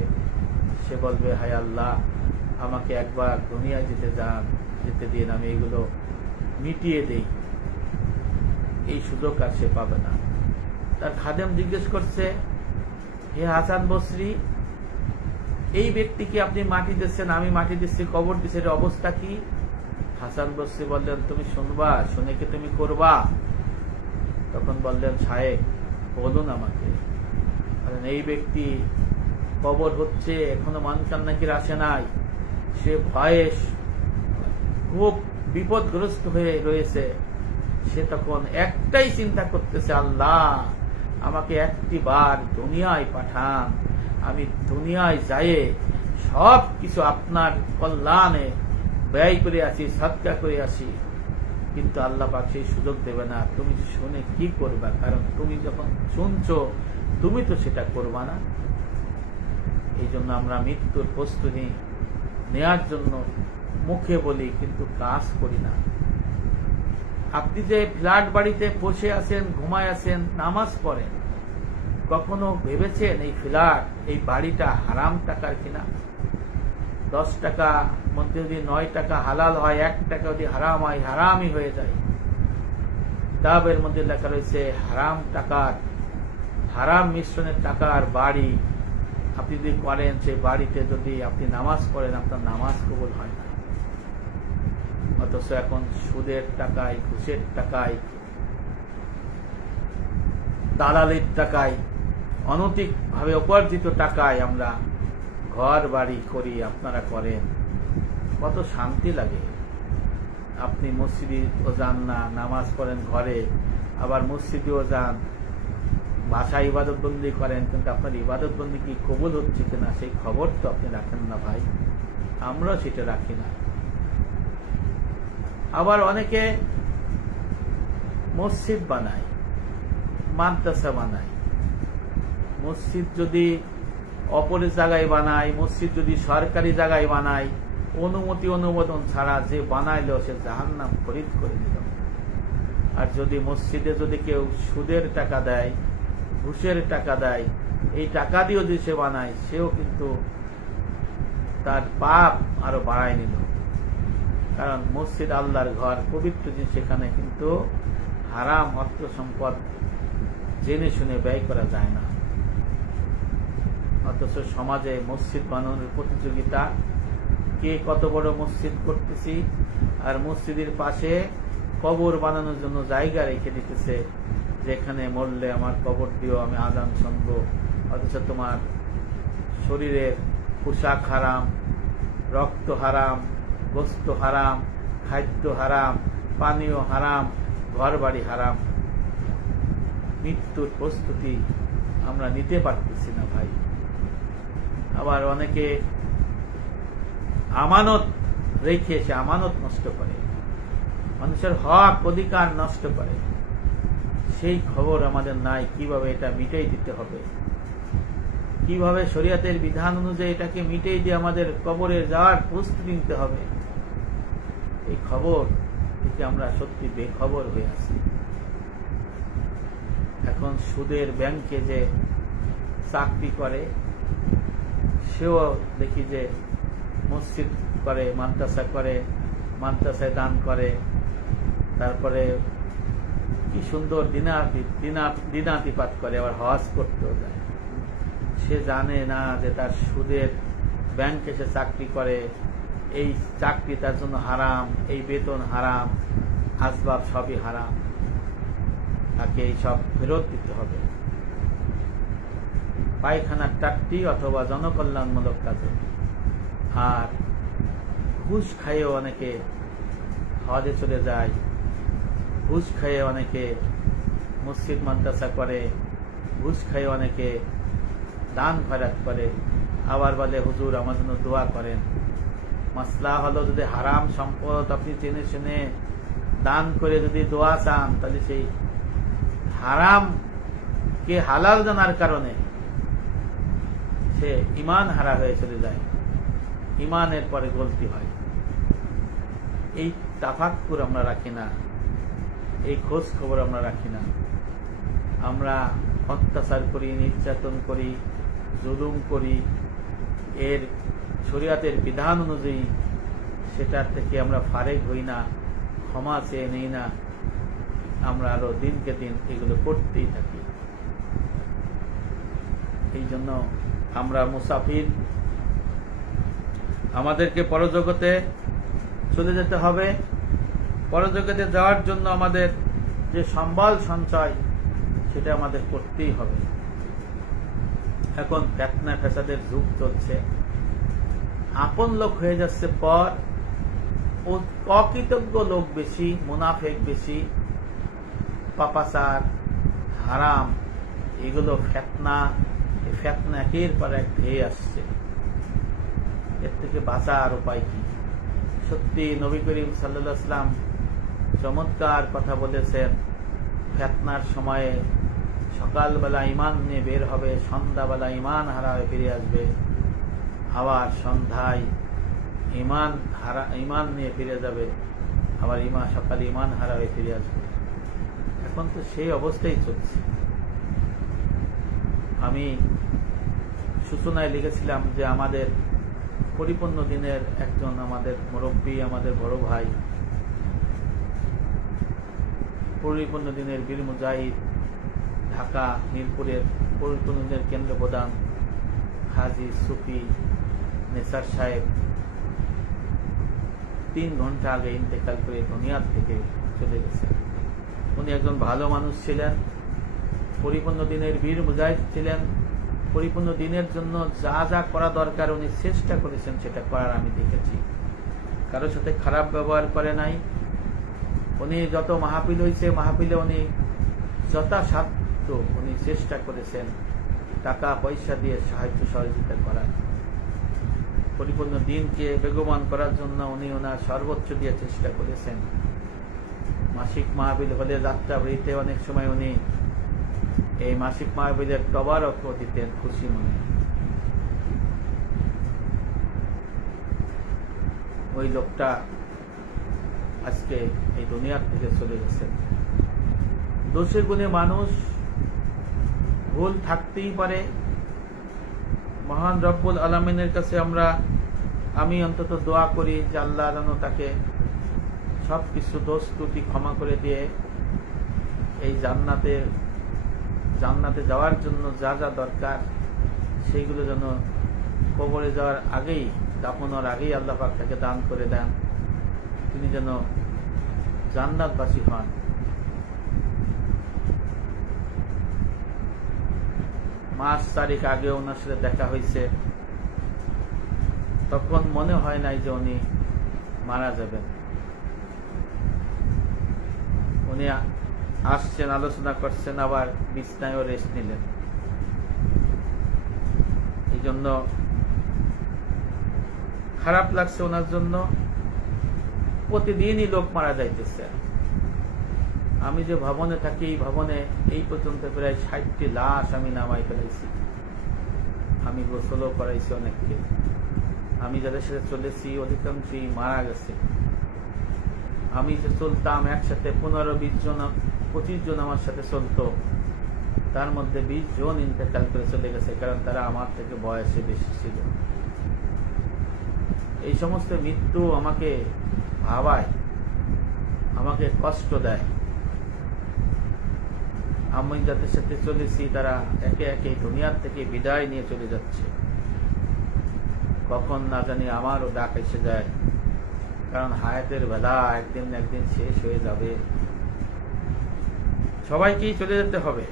সে বলবে, হায় আল্লাহ, আমাকে একবার দুনিয়ায় যেতে দিন, আমি এগুলো মিটিয়ে দেই। এই সুযোগ আর সে পাবে না। তার খাদেম জিজ্ঞেস করছে, হে হাসান বসরি, এই ব্যক্তিকে আপনি মাটি দিচ্ছেন, আমি মাটি দিচ্ছি, কবর দিচ্ছি, এর অবস্থা কি? হাসান বসরি বললেন, তুমি শুনবা, শুনে কি তুমি করবা? তখন বললেন, সাহেব বলুন আমাকে। এই ব্যক্তি কবর হচ্ছে, এখনো মানুষের নাকি আসে নাই, সে ভয়ে খুব বিপদগ্রস্ত হয়ে রয়েছে। সে তখন একটাই চিন্তা করতেছে, আল্লাহ আমাকে একটি বার দুনিয়ায় পাঠান, আমি দুনিয়ায় যাইয়ে সব কিছু আপনার কল্যাণে ব্যয় করে আসি, সদকা করে আসি। কিন্তু আল্লাহ পাক সেই সুযোগ দেবে না। তুমি শুনে কি করবা? কারণ তুমি যখন শুনছো তুমি তো সেটা করবা না। এই জন্য আমরা মৃত্যুর প্রস্তুতি নেয়ার জন্য মুখে বলি কিন্তু কাজ করি না। আপনি যে ফ্ল্যাট বাড়িতে বসে আছেন, ঘুমায় আছেন, নামাজ পড়েন, কখনো ভেবেছেন এই ফ্ল্যাট, এই বাড়িটা হারাম টাকার কিনা? 10 টাকা মধ্যে যদি 9 টাকা হালাল হয়, 1 টাকা যদি হারাম হয়, হারামই হয়ে যায়। কিতাবের মধ্যে লেখা রয়েছে হারাম টাকার, হারাম মিশ্রণের টাকার বাড়ি আপনি যদি করেন, সেই বাড়িতে যদি আপনি নামাজ পড়েন, আপনার নামাজ কবুল হয় না। অথচ এখন সুদের টাকায়, ঘুষের টাকায়, দালালির টাকায়, অনৈতিকভাবে উপার্জিত টাকায় আমরা ঘর বাড়ি করি, আপনারা করেন। কত শান্তি লাগে। আপনি মসজিদেও যান না, নামাজ পড়েন ঘরে, আবার মসজিদেও যান, বাসায় ইবাদত বন্দি করেন, কিন্তু আপনার ইবাদত বন্দি কি কবুল হচ্ছে কিনা সেই খবর তো আপনি রাখেন না ভাই। আমরা সেটা রাখি না। আবার অনেকে মসজিদ বানায়, মাদ্রাসা বানায়। মসজিদ যদি অপরের জায়গায় বানায়, মসজিদ যদি সরকারি জায়গায় বানায়, অনুমতি অনুমোদন ছাড়া যে বানাইলো সে জাহান্নাম খরিদ করে নিল। আর যদি মসজিদে যদি কেউ সুদের টাকা দেয়, ঘুষের টাকা দেয়, এই টাকা দিয়েও যদি সে বানায়, সেও কিন্তু তার পাপ আরো বাড়ায় নিল। কারণ মসজিদ আল্লাহর ঘর, পবিত্র জিনিস, সেখানে কিন্তু হারাম অর্থ সম্পদ জেনে শুনে ব্যয় করা যায় না। অথচ সমাজে মসজিদ বানানোর প্রতিযোগিতা, কে কত বড় মসজিদ করতেছি, আর মসজিদের পাশে কবর বানানোর জন্য জায়গা রেখে দিতেছে, যেখানে মরলে আমার কবর দিও, আমি আযান শুনবো। অথচ তোমার শরীরের পোশাক হারাম, রক্ত হারাম, গোস্ত হারাম, খাদ্য হারাম, পানীয় হারাম, ঘর বাড়ি হারাম। মৃত্যুর প্রস্তুতি আমরা নিতে পারতেছি না ভাই। আবার অনেকে আমানত রেখে সে আমানত নষ্ট করে, মানুষের হক অধিকার নষ্ট করে। সেই খবর আমাদের নাই, কিভাবে এটা মিটাই দিতে হবে, কিভাবে শরীয়তের বিধান অনুযায়ী এটাকে মিটাই দিয়ে আমাদের কবরে যাওয়ার প্রস্তুতি নিতে হবে। এই খবর থেকে আমরা সত্যি বেখবর হয়ে আছি। এখন সুদের ব্যাংকে যে চাকরি করে, সেও দেখি যে মসজিদ করে, মাদ্রাসা করে, মাদ্রাসায় দান করে, তারপরে কি সুন্দর দিনাতিপাত করে, আবার হজ করতেও যায়। সে জানে না যে তার সুদের ব্যাংকে সে চাকরি করে, এই চাকরি তার জন্য হারাম, এই বেতন হারাম, আসবাব সবই হারাম। তাকে এই সব ফেরত দিতে হবে, পায়খানার টাট্টি অথবা জনকল্যাণমূলক কাজে। আর ঘুষ খাইয়ে অনেকে হজে চলে যায়, ঘুষ খাইয়ে অনেকে মসজিদ মাদ্রাসা করে, ঘুষ খাইয়ে অনেকে দান খয়রাত করে, আবার বলে হুজুর আমার জন্য দোয়া করেন। মাসলা হলো, যদি হারাম সম্পদ আপনি জেনে শুনে দান করে যদি দোয়া চান, তাহলে সেই হারাম কে হালাল জানার কারণে সে ঈমান হারা হয়ে চলে যায়। ইমানের পরে গলতি হয়। এই তাফাক্কুর আমরা রাখি না, এই খোঁজ খবর আমরা রাখি না। আমরা অত্যাচার করি, নির্যাতন করি, জুলুম করি, এর শরীয়তের বিধান অনুযায়ী সেটার থেকে আমরা ফারেক হই না, ক্ষমা চেয়ে নেই না, আমরা আরো দিনকে দিন এগুলো করতেই থাকি। এই জন্য আমরা মুসাফির, আমাদেরকে পরজগতে চলে যেতে হবে। পরজগতে যাওয়ার জন্য আমাদের যে সম্বল সঞ্চয় সেটা আমাদের করতেই হবে। এখন ফিতনা ফ্যাসাদের যুগ চলছে, আপন লোক হয়ে যাচ্ছে পর, অকৃতজ্ঞ লোক বেশি, মুনাফেক বেশি, পাপাচার, হারাম, এগুলো ফিতনা একের পর এক ধেয়ে আসছে। এর থেকে বাঁচার উপায় কি? সত্যি নবী করিম সাল্লাল্লাহু আলাইহি ওয়াসাল্লাম চমৎকার কথা বলেছেন। ফিতনার সময়ে সকালবেলা ঈমান নিয়ে বের হবে, সন্ধ্যাবেলা ঈমান হারা হয়ে ফিরে আসবে, আবার সন্ধ্যায় ঈমান নিয়ে ফিরে যাবে, আবার সকালে ঈমান হারা হয়ে ফিরে আসবে। এখন তো সেই অবস্থাই চলছে। আমি সূচনায় লিখেছিলাম যে আমাদের পরিপূর্ণ দিনের একজন আমাদের মুরব্বী, আমাদের বড় ভাই, পরিপূর্ণ দিনের বীর মুজাহিদ, ঢাকা মিরপুরের পরিপূর্ণ দিনের কেন্দ্র প্রধান হাজী সুফি নেসার সাহেব 3 ঘন্টা আগে ইন্তেকাল করে দুনিয়ার থেকে চলে গেছে। উনি একজন ভালো মানুষ ছিলেন, পরিপূর্ণ দিনের বীর মুজাহিদ ছিলেন, পরিপূর্ণ দিনের জন্য যা যা করা দরকার উনি চেষ্টা করেছেন সেটা করার আমি দেখেছি। কারোর সাথে খারাপ ব্যবহার করে নাই। উনি যত মাহফিল হয়েছে, মাহফিলে উনি যথাসাধ্য উনি চেষ্টা করেছেন টাকা পয়সা দিয়ে সাহায্য সহযোগিতা করার। পরিপূর্ণ দিনকে বেগবান করার জন্য উনি ওনার সর্বোচ্চ দিয়ে চেষ্টা করেছেন। মাসিক মাহফিল হলে যাত্রাবাড়িতে অনেক সময় উনি এই মাসিক মাহফিলের তবারকও দিতেন খুশি মনে। ওই লোকটা আজকে এই দুনিয়ার থেকে চলে গেছেন। দোষে গুণে মানুষ, ভুল থাকতেই পারে। মহান রব্বুল আলামিনের কাছে আমি অন্তত দোয়া করি যে আল্লাহ যেন তাকে সবকিছু দোষ ত্রুটি ক্ষমা করে দিয়ে এই জান্নাতে যাওয়ার জন্য যা যা দরকার সেইগুলো যেন কবরে যাওয়ার আগেই, দাফন হওয়ার আগেই আল্লাহ পাক তাকে দান করে দেন। তিনি যেন জান্নাতবাসী হন। মাস 4 আগে ওনার সাথে দেখা হয়েছে, তখন মনে হয় নাই যে উনি মারা যাবেন। উনি আসছেন, আলোচনা করছেন, আবার বিছনায়ও রেস্ট নিলেন। এই জন্য খারাপ লাগছে ওনার জন্য। প্রতিদিনই লোক মারা যাইতেছে। আমি যে ভবনে থাকি, এই ভবনে এই পর্যন্ত প্রায় 60টি লাশ আমি নামাই ফেলাইছি। আমি গোসলও করাইছি অনেককে। আমি যাদের সাথে চলেছি অধিকাংশই মারা গেছে। আমি যে চলতাম একসাথে 15-20 জন 25 জন আমার সাথে চলতো, তার মধ্যে 20 জন ইন্তেকাল করে চলে গেছে, কারণ তারা আমার থেকে বয়সে বেশি ছিল। এই সমস্ত মৃত্যু আমাকে ভাবায়, আমাকে কষ্ট দেয়। আমি যাদের সাথে চলেছি তারা একে একে দুনিয়ার থেকে বিদায় নিয়ে চলে যাচ্ছে। কখন না জানি আমারও ডাক এসে যায়, কারণ হায়াতের বেলা একদিন না একদিন শেষ হয়ে যাবে। সবাইকেই চলে যেতে হবে,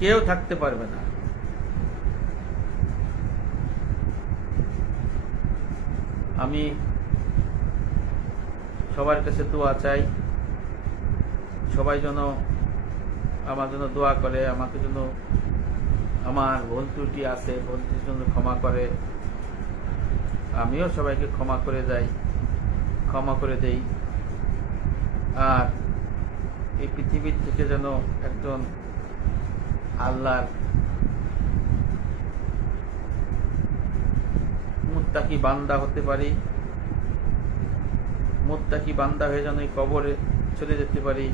কেউ থাকতে পারবে না। আমি সবার কাছে দোয়া চাই, সবাই যেন আমার জন্য দোয়া করে, আমাকে যেন আমার ভুল ত্রুটি আছে ভুল ত্রুটির জন্য ক্ষমা করে। আমিও সবাইকে ক্ষমা করে দেই। আর এই পৃথিবীর থেকে যেন একজন আল্লাহর মুত্তাকি বান্দা হতে পারি, মুত্তাকি বান্দা হয়ে যেন কবরে চলে যেতে পারি।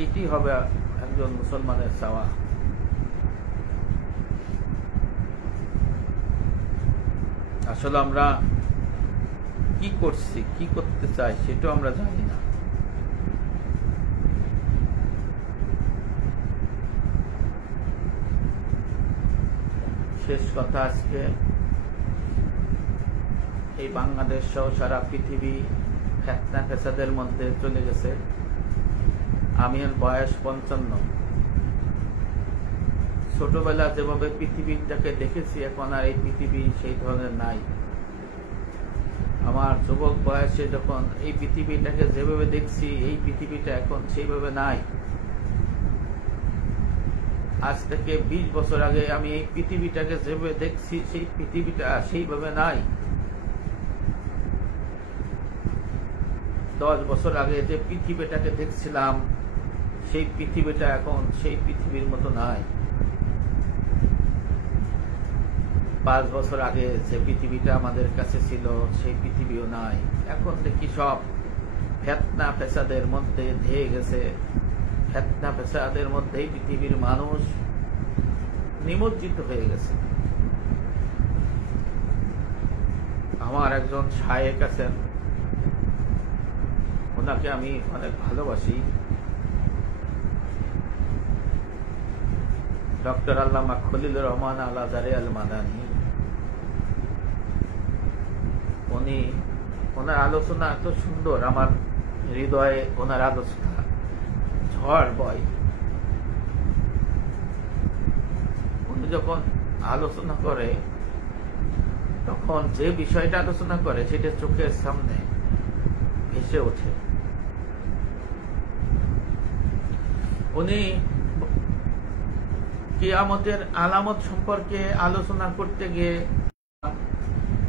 এইটি হবে একজন মুসলমানের চাওয়া। আসলে আমরা কি করছি, কি করতে চাই সেটাও আমরা জানি না। শেষ কথা, আজকে এই বাংলাদেশ সহ সারা পৃথিবী ফিতনা ফেসাদের মধ্যে চলে গেছে। আমি এর বয়স 55। ছোটবেলা যেভাবে পৃথিবীটাকে দেখেছি, এখন আর এই পৃথিবী সেই ধরনের নাই। আমার যুবক বয়সে যখন এই পৃথিবীটাকে যেভাবে দেখছি, এই পৃথিবীটা এখন সেইভাবে নাই। আজ থেকে 20 বছর আগে আমি এই পৃথিবীটাকে যেভাবে দেখছি, সেই পৃথিবীটা সেইভাবে নাই। 10 বছর আগে যে পৃথিবীটাকে দেখছিলাম, সেই পৃথিবীটা এখন সেই পৃথিবীর মতো নাই। 5 বছর আগে যে পৃথিবীটা আমাদের কাছে ছিল, সেই পৃথিবীও নাই। এখন দেখি সব ফিতনা ফেসাদের মধ্যে ধেয়ে গেছে। ফিতনা ফেসাদের মধ্যেই পৃথিবীর মানুষ নিমজ্জিত হয়ে গেছে। আমার একজন শায়েখ আছেন, ওনাকে আমি অনেক ভালোবাসি, ডক্টর আল্লামা খলিলুর রহমান আল আজহারি আল মাদানী। উনি, ওনার আলোচনা এত সুন্দর, আমার হৃদয়ে ওনার আলোচনা ঝড় বয়। উনি যখন আলোচনা করে, তখন যে বিষয়টা আলোচনা করে সেটা চোখের সামনে ভেসে ওঠে। উনি কিয়ামতের আলামত সম্পর্কে আলোচনা করতে গিয়ে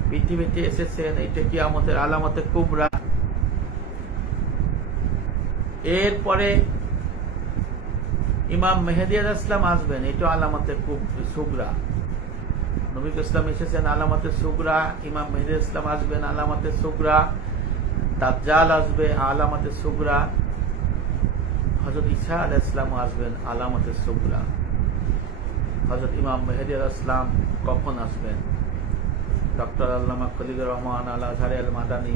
পৃথিবীতে এসেছেন, এটা কিয়ামতের আলামতে কুবরা। এরপরে ইমাম মেহেদী আলাইহিস সালাম আসবেন, এটা আলামতে সুগরা। নবী ইসলাম এসেছেন আলামতে সুগরা, ইমাম মেহেদী আলাইহিস সালাম আসবেন আলামতে সুগরা, দাজ্জাল আসবে আলামতে সুগরা, হযরত ঈসা আলাইহিস সালাম আসবেন আলামতে সুগরা। হযরত ইমাম মেহেদী আলাইহিস সালাম কখন আসবেন? ডক্টর আল্লামা খলিলুর রহমান আল আজহারি আল মাদানী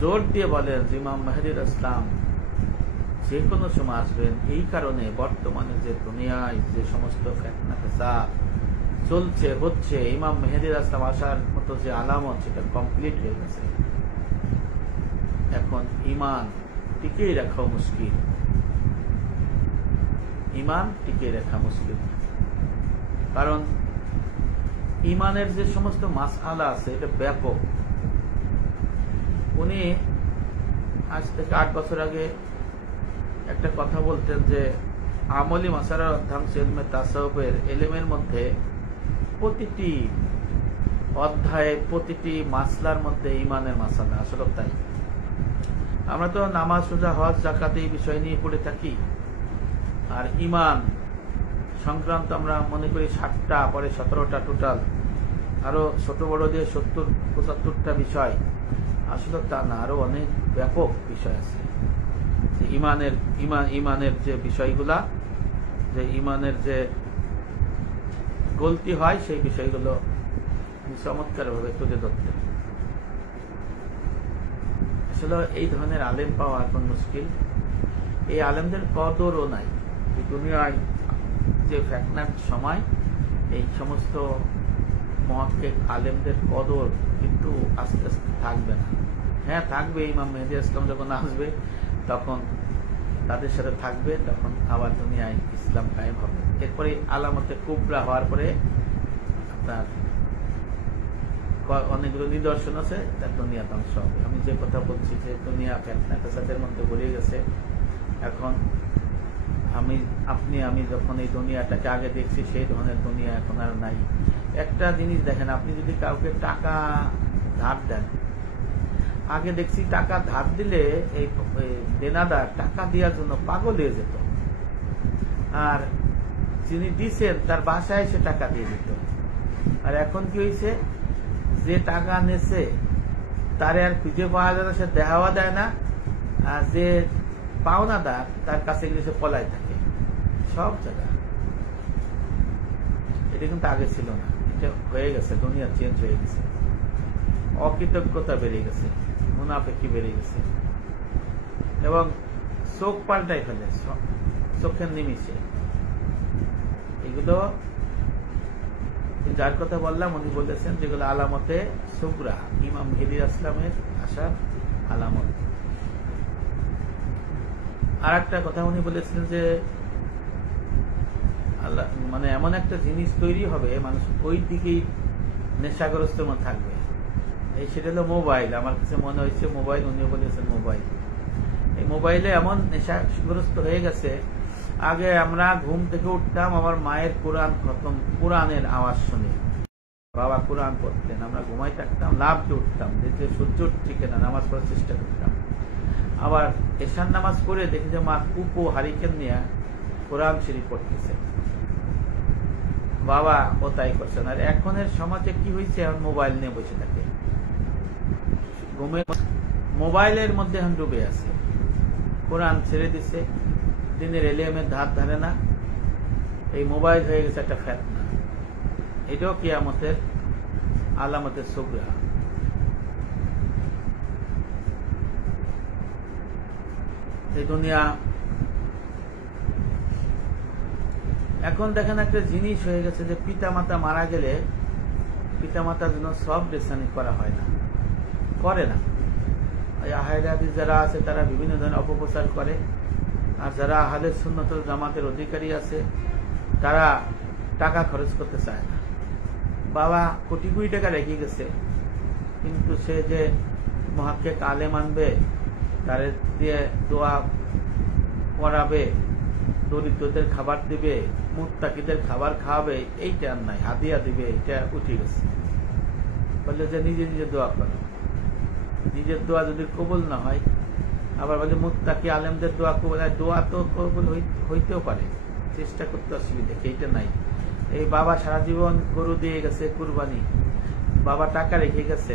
জোর দিয়ে বলেন যে ইমাম মেহেদী আলাইহিস সালাম যে কোনো সময় আসবেন। এই কারণে বর্তমানে যে দুনিয়ায় যে সমস্ত ফিতনা ফাসাদ চলছে হচ্ছে, ইমাম মেহেদী আলাইহিস সালাম আসার মতো যে আলামত, সেটা কমপ্লিট হয়ে গেছে। এখন ঈমান টিকিয়ে রাখা মুশকিল, ঈমান টিকিয়ে রাখা মুশকিল। কারণ ঈমানের যে সমস্ত মাসআলা আছে, এটা ব্যাপক। উনি আজ থেকে 8 বছর আগে একটা কথা বলতেন যে আমলি মাসালার অধ্যাংশ ইলমে তাসাউফের এলেমের মধ্যে প্রতিটি অধ্যায়ে, প্রতিটি মাসলার মধ্যে ঈমানের মাসালা। আসলে তাই আমরা তো নামাজ, রোজা, হজ, যাকাত এই বিষয় নিয়ে পড়ে থাকি, আর ঈমান সংক্রান্ত আমরা মনে করি 60টা, পরে 17টা টোটাল, আরো ছোট বড় দিয়ে 70-75টা বিষয়। আসলে তা না, আরো অনেক ব্যাপক বিষয় আছে। ঈমানের যে বিষয়গুলা, যে ঈমানের যে গলতি হয়, সেই বিষয়গুলো চমৎকার ভাবে তুলে ধরতে। আসলে এই ধরনের আলেম পাওয়া এখন মুশকিল। এই আলেমদের কদরও নাই। এই দুনিয়ায় যে ফিতনার সময়, এই সমস্ত মুহাক্কিক আলেমদের কদর কিন্তু আস্তে আস্তে থাকবে না। হ্যাঁ, থাকবে। ইমাম মেহেদী ইসলাম যখন আসবে, তখন তাদের সাথে থাকবে, তখন আবার দুনিয়ায় ইসলাম কায়েম হবে। এরপরে আলামতে কুবরা হওয়ার পরে আপনার অনেকগুলো নিদর্শন আছে, তার দুনিয়া ধ্বংস হবে। আমি যে কথা বলছি যে দুনিয়া ফিতনা ফাসাদের মধ্যে ভরে গেছে। এখন আমি যখন এই দুনিয়াটাকে আগে দেখছি, সেই ধরনের দুনিয়া এখন আর নাই। একটা জিনিস দেখেন, আপনি যদি কাউকে টাকা ধার দেন, আগে দেখছি টাকা ধার দিলে এই দেনাদার টাকা দেওয়ার জন্য পাগল হয়ে যেত, আর যিনি দিচ্ছেন তার বাসায় এসে টাকা দিয়ে দিত। আর এখন কি হয়েছে, যে টাকা নেছে তারে আর খুঁজে পাওয়া যায় না, সে দেখাওয়া দেয় না, আর যে পাওনাদার তার কাছে গেলে সে পলায় থাকে সব জায়গা। এটা কিন্তু আগে ছিল না, এটা হয়ে গেছে, দুনিয়া চেঞ্জ হয়ে গেছে, অকৃতজ্ঞতা বেড়ে গেছে, মুনাফিকি বেড়ে গেছে, এবং চোখ পাল্টাই ফেলে চোখের নিমিষে। এগুলো যার কথা বললাম উনি বলেছেন যেগুলো আলামতে সুগরা, ইমাম মেহেদী আসলামের আসার আলামত। আর একটা কথা উনি বলেছিলেন যে আল্লাহ মানে এমন একটা জিনিস তৈরি হবে, মানুষ ওই দিকেই নেশাগ্রস্ত থাকবে। এই সেটা হলো মোবাইল। আমার কাছে মনে হয়েছে মোবাইল, উনিও বলেছেন মোবাইল। এই মোবাইলে এমন নেশাগ্রস্ত হয়ে গেছে, আগে আমরা ঘুম থেকে উঠতাম, আমার মায়ের কোরআন খতম, কোরআনের আওয়াজ শুনে, বাবা কোরআন পড়তেন, আমরা ঘুমাই থাকতাম, লাভকে উঠতাম, যে সূর্য উঠছে না, নামাজ পড়ার চেষ্টা করতাম। আবার এশার নামাজ পড়ে দেখি যে মা কুপো হারিকেন নিয়ে কোরআন শরীফ পড়তেছে, বাবা ও তাই করছেন। আর এখনের সমাজে কি হয়েছে, এখন মোবাইল নিয়ে বসে থাকে, মোবাইলের মধ্যে এখন ডুবে আছে, কোরআন ছেড়ে দিছে, দিনের এলিয়ামের ধার ধারে না, এই মোবাইল হয়ে গেছে একটা ফেতনা। এটাও কিয়ামতের আলামতের সুগরা। এই দুনিয়া এখন দেখেন একটা জিনিস হয়ে গেছে যে পিতামাতা মারা গেলে পিতামাতার জন্য সব রেসানি করা হয় না, করে না। আহলে হাদিস যারা আছে তারা বিভিন্ন ধরনের অপপ্রচার করে, আর যারা আহলে সুন্নাত ওয়াল জামাতের অধিকারী আছে তারা টাকা খরচ করতে চায় না। বাবা কোটি কোটি টাকা রেখে গেছে, কিন্তু সে যে মুহাক্কিক আলেম আনবে, তারে দিয়ে দোয়া করাবে, দরিদ্রদের খাবার দিবে, মুত্তাকিদের খাবার খাওয়াবে, এইটা আর নাই, হাদিয়া দিবে, এটা উঠে গেছে। বললে যে নিজে নিজে দোয়া করো, নিজের দোয়া যদি কবুল না হয়, আবার বলে মুত্তাকি আলেমদের দোয়া কবুল হয়, দোয়া তো কবুল হইতেও পারে, চেষ্টা করতে অসুবিধা, এইটা নাই। এই বাবা সারা জীবন গরু দিয়ে গেছে কুরবানি, বাবা টাকা রেখে গেছে,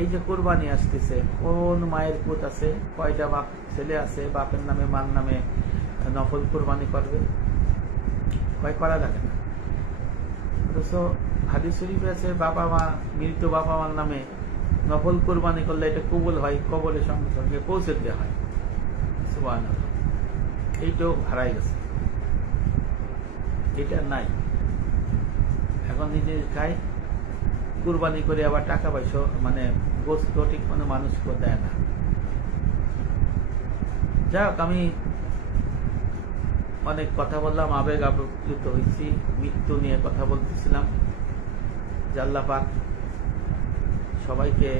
এই যে কুরবানি আসতেছে, কোন মায়ের পুত আছে, কয়টা বাপ ছেলে আছে, বাপের নামে মার নামে নফল কুরবানি করবে, কয় করা লাগে না। অথচ হাদিস শরীফে আছে বাবা মা, মৃত বাবা মার নামে নফল কুরবানি করলে এটা কবুল হয়, কবরের সঙ্গে সঙ্গে পৌঁছে দেওয়া হয়। সুবহানাল্লাহ। এইটাও হারাই গেছে, এটা নাই। এখন নিজে খাই, কুরবানি করে আবার টাকা পয়সা মানে গোস্ত ঠিক মানে মানুষকে দেয় না। যাক, আমি অনেক কথা বললাম, আবেগ আপ্লুত হয়েছি, মৃত্যু নিয়ে কথা বলতেছিলাম। যে আল্লাহ পাক সবাইকে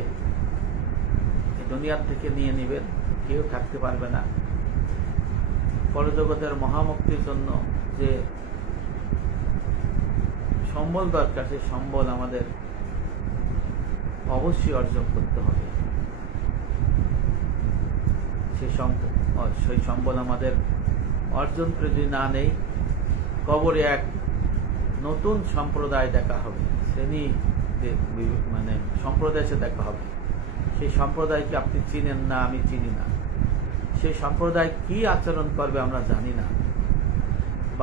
দুনিয়ার থেকে নিয়ে নিবেন, কেউ থাকতে পারবে না। পরজগতের মহামুক্তির জন্য যে সম্বল দরকার, সেই সম্বল আমাদের অবশ্যই অর্জন করতে হবে। সেই সম্বল আমাদের অর্জন করে যদি না নেই, কবরে এক নতুন সম্প্রদায় দেখা হবে, শ্রেণী মানে সম্প্রদায় সে দেখা হবে। সেই সম্প্রদায়কে আপনি চিনেন না, আমি চিনি না। সেই সম্প্রদায় কি আচরণ করবে আমরা জানি না।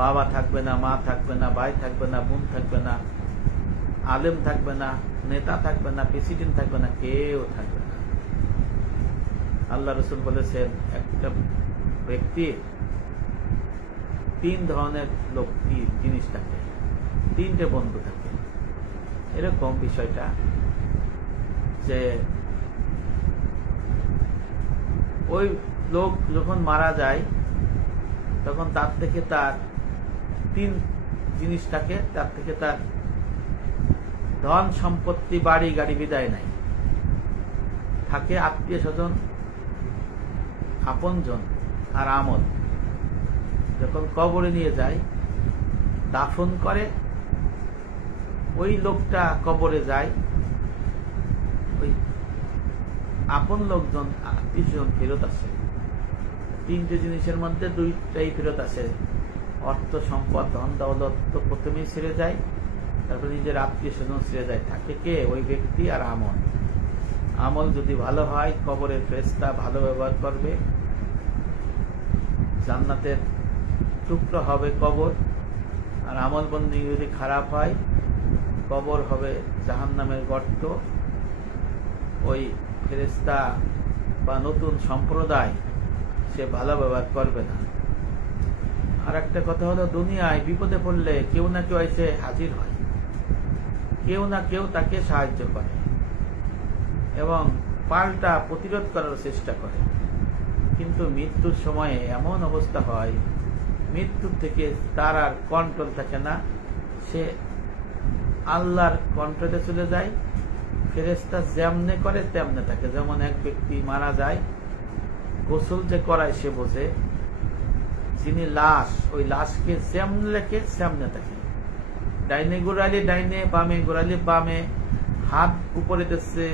বাবা থাকবে না, মা থাকবে না, ভাই থাকবে না, বোন থাকবে না, আলেম থাকবে না, নেতা থাকবে না, প্রেসিডেন্ট থাকবে না, কেউ থাকবে না। আল্লাহ রসুল বলেছেন একটা ব্যক্তি তিন ধরনের লোক, জিনিস থাকে, তিনটে বন্ধু থাকে। এরকম বিষয়টা যে ওই লোক যখন মারা যায় তখন তার থেকে তার তিন জিনিস থাকে, তার থেকে তার ধন সম্পত্তি, বাড়ি গাড়ি বিদায় নাই, থাকে আত্মীয় স্বজন, আপনজন আর আমল। যখন কবরে নিয়ে যায়, দাফন করে, ওই লোকটা কবরে যায়, ওই আপন লোকজন, আত্মীয় স্বজন ফেরত আসে। তিনটে জিনিসের মধ্যে দুইটাই ফেরত আসে। অর্থ সম্পদ, ধন দৌলত তো প্রথমেই ছেড়ে যায়, তারপরে নিজের আত্মীয় স্বজন ছেড়ে যায়, থাকে কে? ওই ব্যক্তি আর আমল। আমল যদি ভালো হয় কবরের ফেরেশতা ভালো ব্যবহার করবে, জান্নাতের টুকরো হবে কবর। আর আমল বন্দী যদি খারাপ হয় কবর হবে জাহান্নামের গর্ত। ওই ফেরেশতা বা নতুন সম্প্রদায় সে ভালো ব্যবহার করবে না। আর একটা কথা হলো, দুনিয়ায় বিপদে পড়লে কেউ না কেউ এসে হাজির হয়, কেউ না কেউ তাকে সাহায্য করে এবং পাল্টা প্রতিরোধ করার চেষ্টা করে। কিন্তু মৃত্যুর সময়ে এমন অবস্থা হয়, মৃত্যুর থেকে তার আর কন্ট্রোল থাকে না, সে আল্লাহর কন্ট্রোলে চলে যায়। ফেরেশতা যেমনে করে তেমনে থাকে। যেমন এক ব্যক্তি মারা যায়, গোসল যে করায় সে বোঝে, যিনি লাশ, ওই লাশকে যেমনে রেখে সেমনে থাকে। ডাইনে গোড়ালি ডাইনে, বামে গোড়ালি বামে, হাত উপরে দিচ্ছে,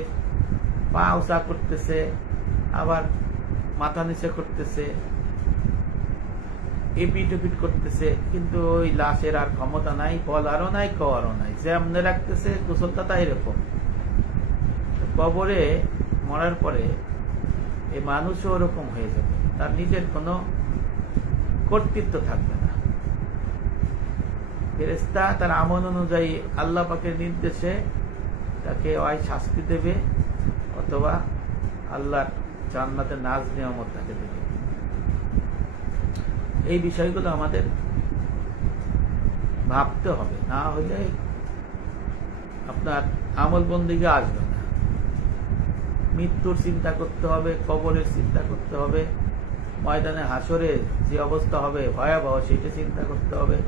পা উঁচা করতেছে, আবার মাথা নিচে করতেছে, এপিট ওপিট করতেছে, কিন্তু ওই লাশের আর ক্ষমতা নাই, বলারও নাই, কওয়ারও নাই, যেমনে রাখতেছে। গোসলটা তাই এরকম। কবরে মরার পরে এই মানুষও ওরকম হয়ে যাবে, তার নিজের কোনো কর্তৃত্ব থাকবে না। ফেরেশতা তার আমল অনুযায়ী আল্লাহ পাকের নির্দেশে তাকে হয় শাস্তি দেবে, অথবা আল্লাহর জান্নাতে নাজ নিয়ামত তাকে দেবে। এই বিষয়গুলো আমাদের ভাবতে হবে, না হলে আপনার আমল বন্দিকে আসবে না। মৃত্যুর চিন্তা করতে হবে, কবরের চিন্তা করতে হবে, ময়দানে হাসরে যে অবস্থা হবে ভয়াবহ সেটা চিন্তা করতে হবে।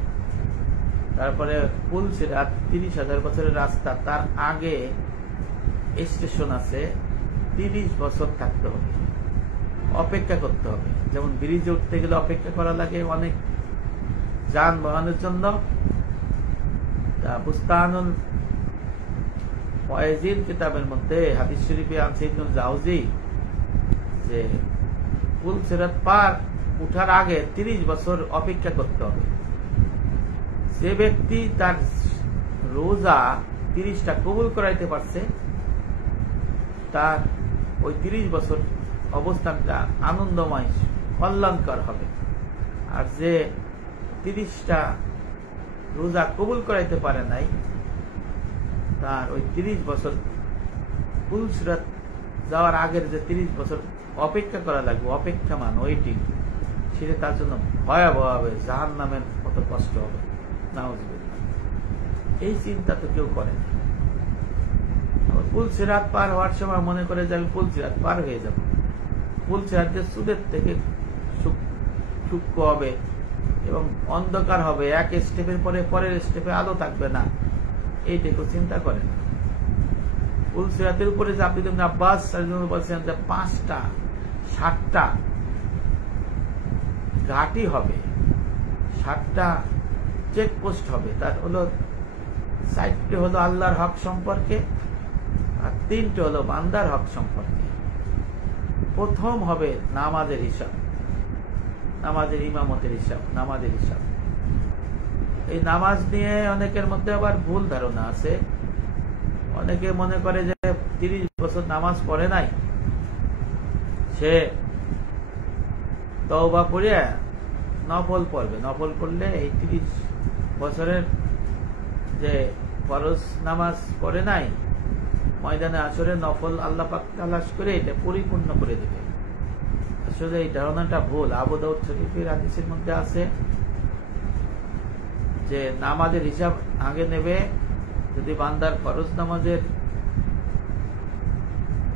তারপরে পুলসিরাত 30,000 বছরের রাস্তা, তার আগে স্টেশন আছে, 30 বছর থাকতে হবে, অপেক্ষা করতে হবে। যেমন ব্রিজে উঠতে গেলে অপেক্ষা করা লাগে অনেক যানবাহনের জন্য। বুস্তানুল ওয়াইজিন কিতাবের মধ্যে হাদিস শরীফে আছে ইবনুল জাওজি যে পুলসিরাত পার উঠার আগে 30 বছর অপেক্ষা করতে হবে। যে ব্যক্তি তার রোজা 30টা কবুল করাইতে পারছে, তার ওই 30 বছর অবস্থানটা আনন্দময় কল্যাণকর হবে। আর যে 30টা রোজা কবুল করাইতে পারে নাই, তার ওই 30 বছর পুলসিরাত যাওয়ার আগের যে 30 বছর অপেক্ষা করা লাগবে, অপেক্ষামান ওয়েটিং, সেটা তার জন্য ভয়াবহ হবে, জাহান্নামের কত কষ্ট হবে। নাউজুবিল্লাহ। এই চিন্তা তো কেউ করে না। পুলসিরাত পার হওয়ার সময় মনে করে যে আমি পুলসিরাত পার হয়ে যাব। পুলসিরাত যে সুদের থেকে সূক্ষ্ম হবে এবং অন্ধকার হবে, এক স্টেপের পরে পরের স্টেপে আলো থাকবে না, এইটুকু চিন্তা করে না। পুলসিরাতের উপরে যে আপনি ইবনে আব্বাস বলছেন যে 5টা 7টা ঘাটি হবে, 7টা চেকপোস্ট হবে। তার হলো 4টি হলো আল্লাহর হক সম্পর্কে আর 3টি হলো বান্দার হক সম্পর্কে। প্রথম হবে নামাজের হিসাব, নামাজের ইমামতের হিসাব, নামাজের হিসাব। এই নামাজ নিয়ে অনেকের মধ্যে আবার ভুল ধারণা আছে। অনেকে মনে করে যে 30 বছর নামাজ পড়ে নাই, সে তওবা করে নফল পড়বে। নফল পড়লে এই 30 বছরের যে ফরজ নামাজ পড়ে নাই, ময়দানে আসরে নফল আল্লাহ পাক তালাশ করে এটা পরিপূর্ণ করে দেবে। আসলে এই ধারণাটা ভুল। আবু দাউদ শরীফের হাদিসের মধ্যে আছে যে নামাজের হিসাব আগে নেবে, যদি বান্দার ফরজ নামাজের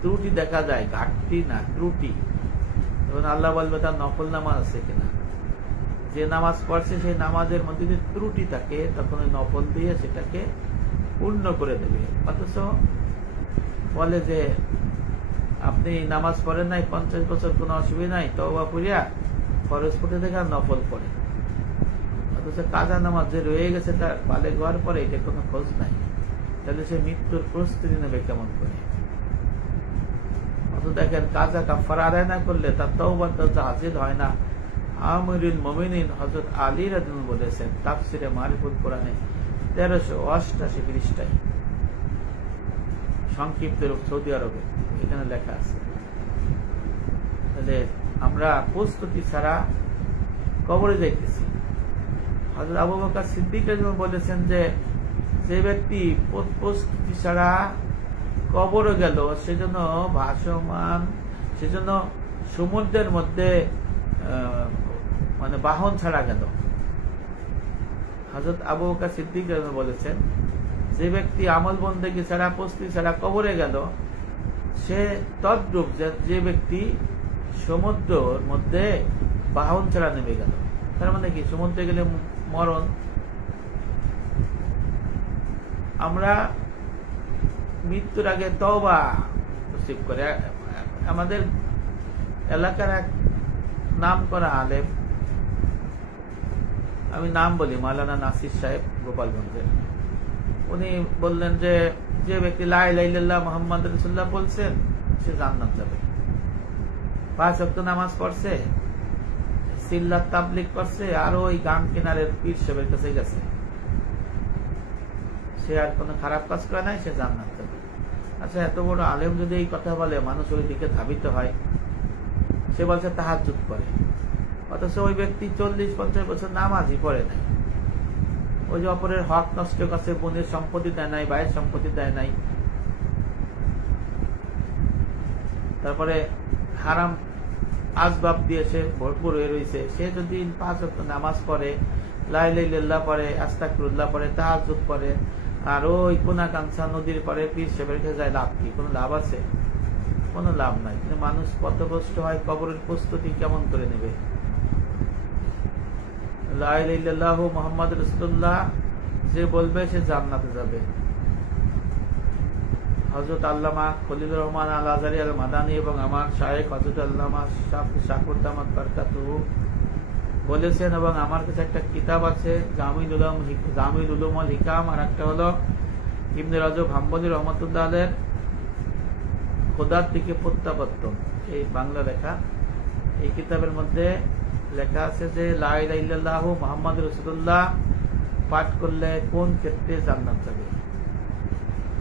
ত্রুটি দেখা যায়, ঘাটতি না ত্রুটি, তখন আল্লাহ বলবে তার নফল নামাজ আছে কিনা। যে নামাজ পড়ছে সেই নামাজের মধ্যে যদি ত্রুটি থাকে, তখন ওই নফল দিয়ে সেটাকে পূর্ণ করে দেবে। অথচ বলে যে আপনি নামাজ পড়েন নাই 50 বছর, কোনো অসুবিধা নাই, তওবা করিয়া ফরজ পড়ে দেখে আর নফল পড়ে। অথচ কাজা নামাজ যে রয়ে গেছে তার বালেগ হওয়ার পরে এটা কোনো খোঁজ নাই, তাহলে সে মৃত্যুর প্রস্তুতি নেবে কেমন করে? অত দেখেন কাজা কাফারা আদায় না করলে তার তওবার দরজা হাজির হয় না। আমিরুল মুমিনিন হযরত আলী রাদিয়াল্লাহু আনহু বলেছেন তাফসিরে মারিফুল কোরআনে, 1388 পৃষ্ঠায়, সংক্ষিপ্ত রূপ সৌদি আরবে এখানে লেখা আছে। তাহলে আমরা প্রস্তুতি ছাড়া কবরে যাইতেছি। হযরত আবু বকর সিদ্দিক রাদিয়াল্লাহু আনহু বলেছেন যে ব্যক্তি প্রস্তুতি ছাড়া কবরে গেল সেজন্য ভাসমান, সেজন্য সমুদ্রের মধ্যে মানে বাহন ছাড়া গেল। হযরত আবু বকর সিদ্দিক রাদিয়াল্লাহু আনহু বলেছেন যে ব্যক্তি আমল বন্দেগী ছাড়া প্রস্তুতি ছাড়া কবরে গেল সে তদ্রূপ যে ব্যক্তি সমুদ্রের মধ্যে বাহন ছাড়া নেমে গেল। তার মানে কি, সমুদ্রে গেলে মরণ। আমরা মৃত্যুর আগে তওবা নসিব করে। আমাদের এলাকার এক নাম করা আলেম, আমি নাম বলি, মাওলানা নাসির সাহেব গোপালগঞ্জের, উনি বললেন যে ব্যক্তি লা ইলাহা ইল্লাল্লাহ মুহাম্মদ রাসূলুল্লাহ বলছেন সে জান্নাত যাবে। 5 ওয়াক্ত নামাজ পড়ছে, সিল্লাত তাবলীগ করছে, আর ওই গান কিনারের পীর সাহেবের কাছে গেছে, সে আর কোনো খারাপ কাজ করে নাই, সে জান্নাত যাবে। আচ্ছা, এত বড় আলেম যদি এই কথা বলে মানুষ ওই দিকে ধাবিত হয়। সে বলছে তাহাজ্জুদ করে, অথচ ওই ব্যক্তি 40-50 বছর নামাজই পড়ে নাই। ওই যে অপরের হক নষ্ট করছে, বোনের সম্পত্তি দেয় নাই, ভাইয়ের সম্পত্তি দেয় নাই, তারপরে হারাম আসবাব দিয়ে সে ভরপুর হয়ে রয়েছে। সে যদি 5 ওয়াক্ত নামাজ পড়ে, লা ইলাহা ইল্লাল্লাহ পড়ে, আস্তাগফিরুল্লাহ পড়ে, তাহাজ্জুদ পড়ে, আর ওই কোনা কাঞ্চা নদীর পরে পীর সাহেবের কাছে যায়, লাভ কি? কোনো লাভ আছে? কোনো লাভ নাই। কিন্তু মানুষ পথভ্রষ্ট হয়, কবরের প্রস্তুতি কেমন করে নেবে? লা ইলাহা ইল্লাল্লাহ মুহাম্মদ রাসূলুল্লাহ যে বলবে সে জান্নাতে যাবে। হযরত আল্লামা খলিলুর রহমান আল আজহারী আল মাদানী এবং আমার শায়েখ হযরত আল্লামা শাকুর দামাত বারকাতুহু বলেছেন, এবং আমার কাছে একটা কিতাব আছে জামিউল উলুম ওয়াল হিকাম, আর একটা হলো ইবনে রজব হাম্বলী রহমাতুল্লাহ আলাইহির খোদার দিকে প্রত্যাবর্তন, এই বাংলা লেখা। এই কিতাবের মধ্যে লেখা আছে যে লা ইলাহা ইল্লাল্লাহু মুহাম্মাদুর রাসূলুল্লাহ পাঠ করলে কোন ক্ষেত্রে জান্নাত যাবে।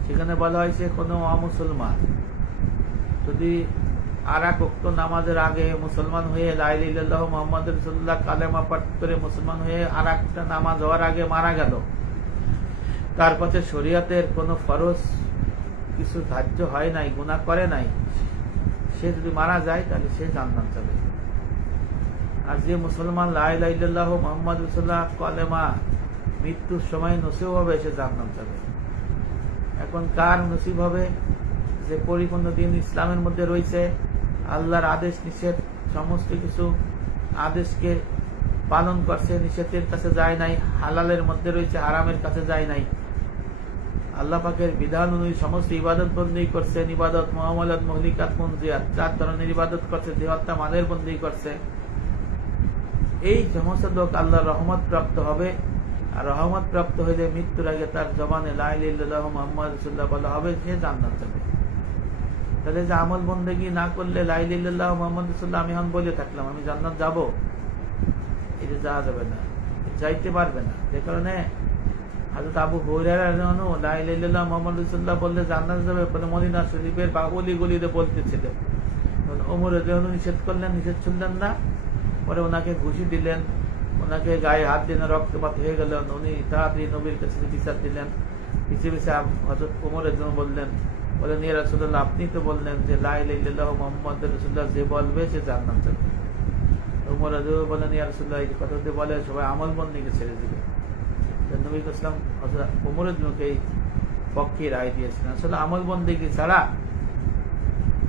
সেখানে বলা হয়েছে কোন অমুসলমান যদি আর এক ওয়াক্ত নামাজের আগে মুসলমান হয়ে লা ইলাহা ইল্লাল্লাহু মুহাম্মাদুর রাসূলুল্লাহ কালেমা পাঠ করে মুসলমান হয়ে আর একটা নামাজ হওয়ার আগে মারা গেল, তার পথে শরীয়তের কোন ফরজ কিছু ধার্য হয় নাই, গুনাহ করে নাই, সে যদি মারা যায় তাহলে সে জান্নাত যাবে। আর যে মুসলমান লা ইলাহা ইল্লাল্লাহু মুহাম্মাদুর রাসূলুল্লাহ কালেমা মৃত্যুর সময় নসিব হবে, সে জান্নাত যাবে। এখন কার নসিব হবে? যে পরিপূর্ণ দিন ইসলামের মধ্যে রয়েছে, আল্লাহর আদেশ নিষেধ সমস্ত কিছু আদেশকে পালন করছে, নিষেধের কাছে যায় নাই, হালালের মধ্যে রয়েছে, হারামের কাছে যায় নাই, আল্লাহ পাকের বিধান অনুযায়ী সমস্ত ইবাদত বন্দী করছে, ইবাদত মুআমালাত মুহলিকাত মুনজিয়াত, 4 ধরনের ইবাদত করছে, যে হত্যা মালের বন্দী করছে। এই সমস্ত লোক আল্লাহর রহমত প্রাপ্ত হবে। আর রহমত প্রাপ্ত হইলে মৃত্যুর আগে তার জবানে লা ইলাহা ইল্লাল্লাহু মুহাম্মাদুর রাসূলুল্লাহ বলা হবে, সে জান্নাত যাবে। তাহলে যে আমল বন্দেগী না করলে লা ইলাহা ইল্লাল্লাহু মুহাম্মাদুর রাসূলুল্লাহ আমি এখন বলে থাকলাম আমি জান্নাত যাব, এটা যাওয়া যাবে না, যাইতে পারবে না। যে কারণে হযরত আবু হুরায়রা রাদিয়াল্লাহু আনহু লা ইলাহা ইল্লাল্লাহু মুহাম্মাদুর রাসূলুল্লাহ বললে জান্নাত যাবে, পরে মদিনা শরীফের বাগুলি গলিতে বলতেছিলেন। ওমর রাদিয়াল্লাহু আনহু নিষেধ করলেন, নিষেধ শুনলেন না, পরে ওনাকে ঘুষি দিলেন, ওনাকে গায়ে হাত দিলেন, রক্তপাত হয়ে গেল। উনি তাড়াতাড়ি নবীর কাছে বিচার দিলেন, পিছিয়ে পিছিয়ে হযরত ওমর রাদিয়াল্লাহু আনহু বললেন ইয়া রাসূলুল্লাহ আপনি তো বললেন যে লা ইলাহা ইল্লাল্লাহু মুহাম্মাদুর রাসূলুল্লাহ যে বলবে সে জান্নাত যাবে। ওমর রাদিয়াল্লাহু আনহু বললেন ইয়া রাসূলুল্লাহ এই কথা যদি বলে সবাই আমল বন্দেগী ছেড়ে দিবে। নবী ইসলাম হযরত ওমর রাদিয়াল্লাহু আনহুকে পক্ষে রায় দিয়েছেন। আসলে আমল বন্দেগী ছাড়া,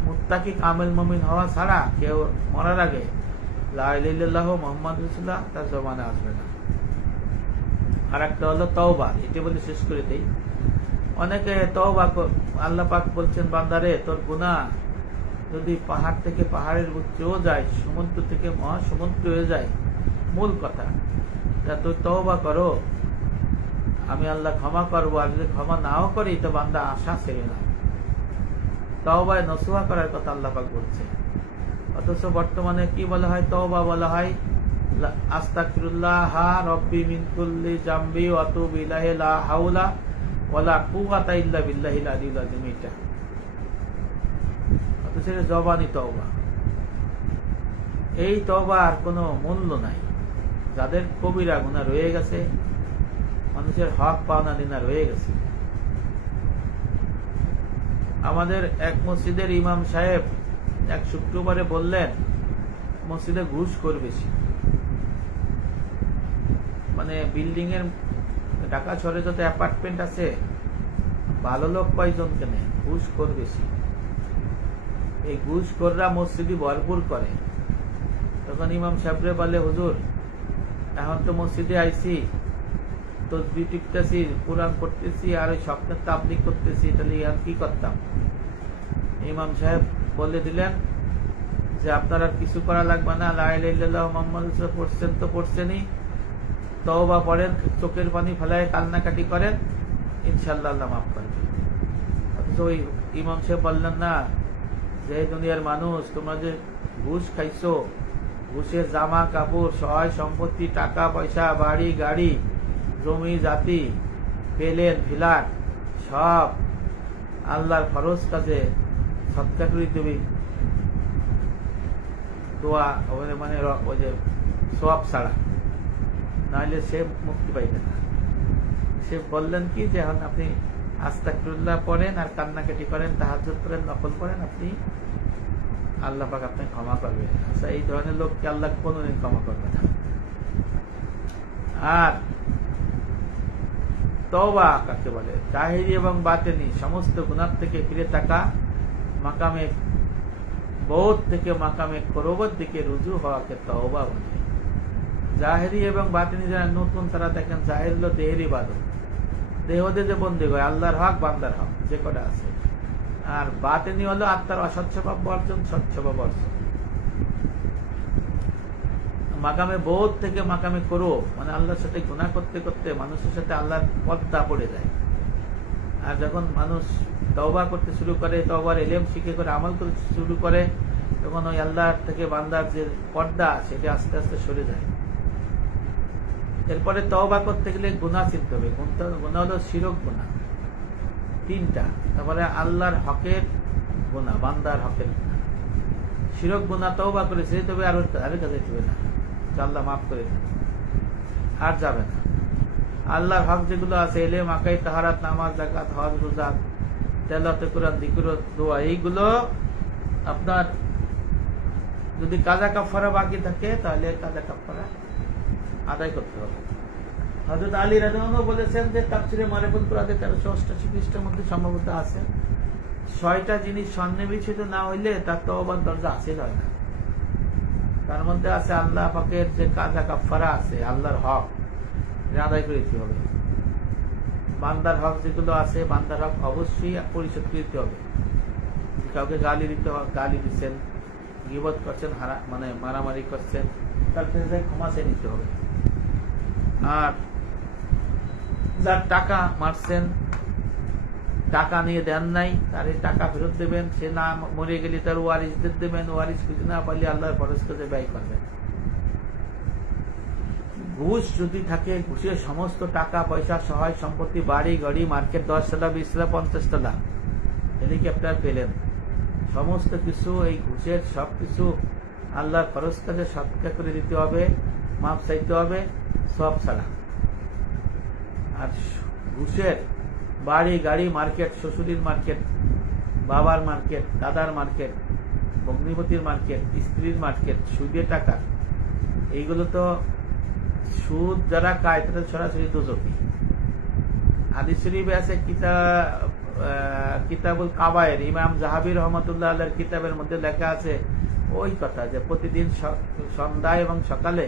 মুত্তাকি কামেল মুমিন হওয়া ছাড়া কেউ মরার আগে লা ইলাহা ইল্লাল্লাহু মুহাম্মাদুর রাসূলুল্লাহ তার জবানে আসবে না। আর একটা হলো তওবা, এটা বলে শেষ করে দেই। অনেকে তওবা, আল্লাহ পাক বলছেন বান্দারে তোর গুনাহ যদি পাহাড় থেকে পাহাড়ের উচ্চেও যায়, সমুদ্র থেকে মহাসমুদ্র হয়ে যায়, মূল কথা তা তুই তওবা করো, আমি আল্লাহ ক্ষমা করবো। আর যদি ক্ষমা নাও করি তো বান্দা আশা ছেড়ে না। তওবায় নসুহা করার কথা আল্লাহ পাক বলছে। অথচ বর্তমানে কি বলা হয়? তওবা বলা হয় আস্তাগফিরুল্লাহ রব্বি মিন কুল্লি জামবি ওয়া আতুবু ইলাইহি লা হাওলা ওয়ালা কুওয়াতা ইল্লা বিল্লাহিল আলিয়্যিল আযীম। এটা অথচ জবানি তওবা। এই তওবার কোনো মূল্য নাই। যাদের কবিরা গুনাহ রয়ে গেছে, মানুষের হক পাওনা দিনা রয়ে গেছে। আমাদের এক মসজিদের ইমাম সাহেব এক শুক্রবারে বললেন, মসজিদে ঘুষখোর বেশি। মানে বিল্ডিং এর ঢাকা শহরে যত অ্যাপার্টমেন্ট আছে, ভালো লোক কয়জনকে নেই, ঘুষখোর বেশি। এই ঘুষখোররা মসজিদে ভরপুর করে। তখন ইমাম সাহেবরে বলে, হুজুর এখন তো মসজিদে আইছি, তসবিহ টিপতেছি, কুরআন পড়তেছি, আর ওই স্বপ্নের তাবলীগ করতেছি, তাহলে আর কি করতাম? ইমাম সাহেব বলে দিলেন যে আপনার আর কিছু করা লাগবে না, লা ইলাহা ইল্লাল্লাহ মুহাম্মাদুর রাসূলুল্লাহ পড়ছেন তো পড়ছেনই, তওবা পড়েন, চোখের পানি ফেলায় কান্নাকাটি করেন, ইনশাআল্লাহ আল্লাহ মাফ করবে। অথচ ওই ইমাম সাহেব বললেন না যে দুনিয়ার মানুষ, তোমরা যে ঘুষ খাইছো, ঘুষের জামা কাপড়, সহায় সম্পত্তি, টাকা পয়সা, বাড়ি গাড়ি, জমি জাতি, পেলেন ফ্ল্যাট, সব আল্লাহর ফরজ কাজে সৎকার করে তুমি দোয়া মানে ওই যে সওয়াব ছাড়া, নাহলে সে মুক্তি পাইবে না। সে বললেন কি যে এখন আপনি আস্তাগফিরুল্লাহ পড়েন আর কান্নাকাটি করেন, তাহাজ্জুদ করেন, নফল পড়েন, আপনি আল্লাহ পাক আপনি ক্ষমা করবে। আচ্ছা, এই ধরনের লোককে আল্লাহ কোনদিন ক্ষমা করবে না। আর তওবা কাকে বলে? জাহিরি এবং বাতিনি সমস্ত গুনাহ থেকে ফিরে থাকা, মাকামে বহুত থেকে মাকামে কুরবত দিকে রুজু হওয়াকে তওবা বলে। জাহিরি এবং বাতিনি যারা নতুন, তারা দেখেন জাহির হলো দেহের ইবাদত, দেহদে যে বন্দী হয়, আল্লাহর হক বান্দার হক যে কটা আছে। আর বাতিনি হলো আত্মার অসৎ স্বভাব বর্জন, সৎ স্বভাব অর্জন। মাকামে বোধ থেকে মাকামে করো, মানে আল্লাহর সাথে গুনাহ করতে করতে মানুষের সাথে আল্লাহর পর্দা পড়ে যায়। আর যখন মানুষ তওবা করতে শুরু করে, তওবার ইলম শিখে করে আমল করতে শুরু করে, তখন ওই আল্লাহর থেকে বান্দার যে পর্দা সেটা আস্তে আস্তে সরে যায়। এরপরে তওবা করতে গেলে গুনাহ চিনতে হবে। গুনাহ হলো শিরক গুনাহ তিনটা, তারপরে আল্লাহর হকের গুনাহ, বান্দার হকের গুনাহ। শিরক গুনাহ তওবা করেছে, তবে আর কাছে যাবে না, আল্লাহ মাফ করে দেন, আর যাবে না। আল্লাহর হক যেগুলো আছে, ইলম, আকাইদ, তাহারাত, নামাজ, যাকাত, হজ, রোজা, তেলাওয়াতে কুরআন, যিকির, দোয়া, এইগুলো আপনার যদি কাজা কাফারা বাকি থাকে, তাহলে কাজা কাফারা আদায় করতে হবে। হযরত আলী রাদিয়াল্লাহু আনহু বলেছেন যে তাফসীরে মারিফুল কুরআনে 1388 পৃষ্ঠার মধ্যে সম্ভবত আছে, 6টা জিনিস সন্নিবেশিত না হইলে তার তওবার দরজা হাসিল হয় না। তার মধ্যে আছে আল্লাহ পাকের যে কাজা কাফারা আছে, আল্লাহর হক আদায় করে দিতে হবে। বান্দার হক যেগুলো আছে, বান্দার হক অবশ্যই পরিশোধ করতে হবে। কাউকে গালি দিতে হবে, গালি দিচ্ছেন, গীবত করছেন, মানে মারামারি করছেন, তার কাছে ক্ষমা চেয়ে নিতে হবে। আর যার টাকা মারছেন, টাকা নিয়ে দেন নাই, তার টাকা ফেরত দেবেন। সে না মরে গেলে তার ওয়ারিসদের দেবেন, ওয়ারিস খুঁজে না পারলে আল্লাহর ফরজ কাজে ব্যয় করবেন। ঘুষ যদি থাকে, ঘুষের সমস্ত টাকা পয়সা, সহায় সম্পত্তি, বাড়ি গাড়ি, মার্কেট 10 তলা 20 তলা 50 তলা, হেলিকপ্টার পেলেন, সমস্ত কিছু এই ঘুষের সবকিছু আল্লাহর ফরজ কাজে সৎকার করে দিতে হবে, মাপ চাইতে হবে, সব ছাড়া। আর ঘুষের বাড়ি গাড়ি, মার্কেট, শ্বশুরের মার্কেট, বাবার মার্কেট, দাদার মার্কেট, ভগ্নিপতির মার্কেট, স্ত্রীর মার্কেট, সুদের টাকা, এইগুলো তো সুদ যারা খায় তাদের সরাসরি দোজখী। হাদিস শরীফে আছে কিতাবুল কাবায়ের, ইমাম জাহাবি রহমাতুল্লাহ আলাইহির কিতাবের মধ্যে লেখা আছে ওই কথা যে প্রতিদিন সন্ধ্যায় এবং সকালে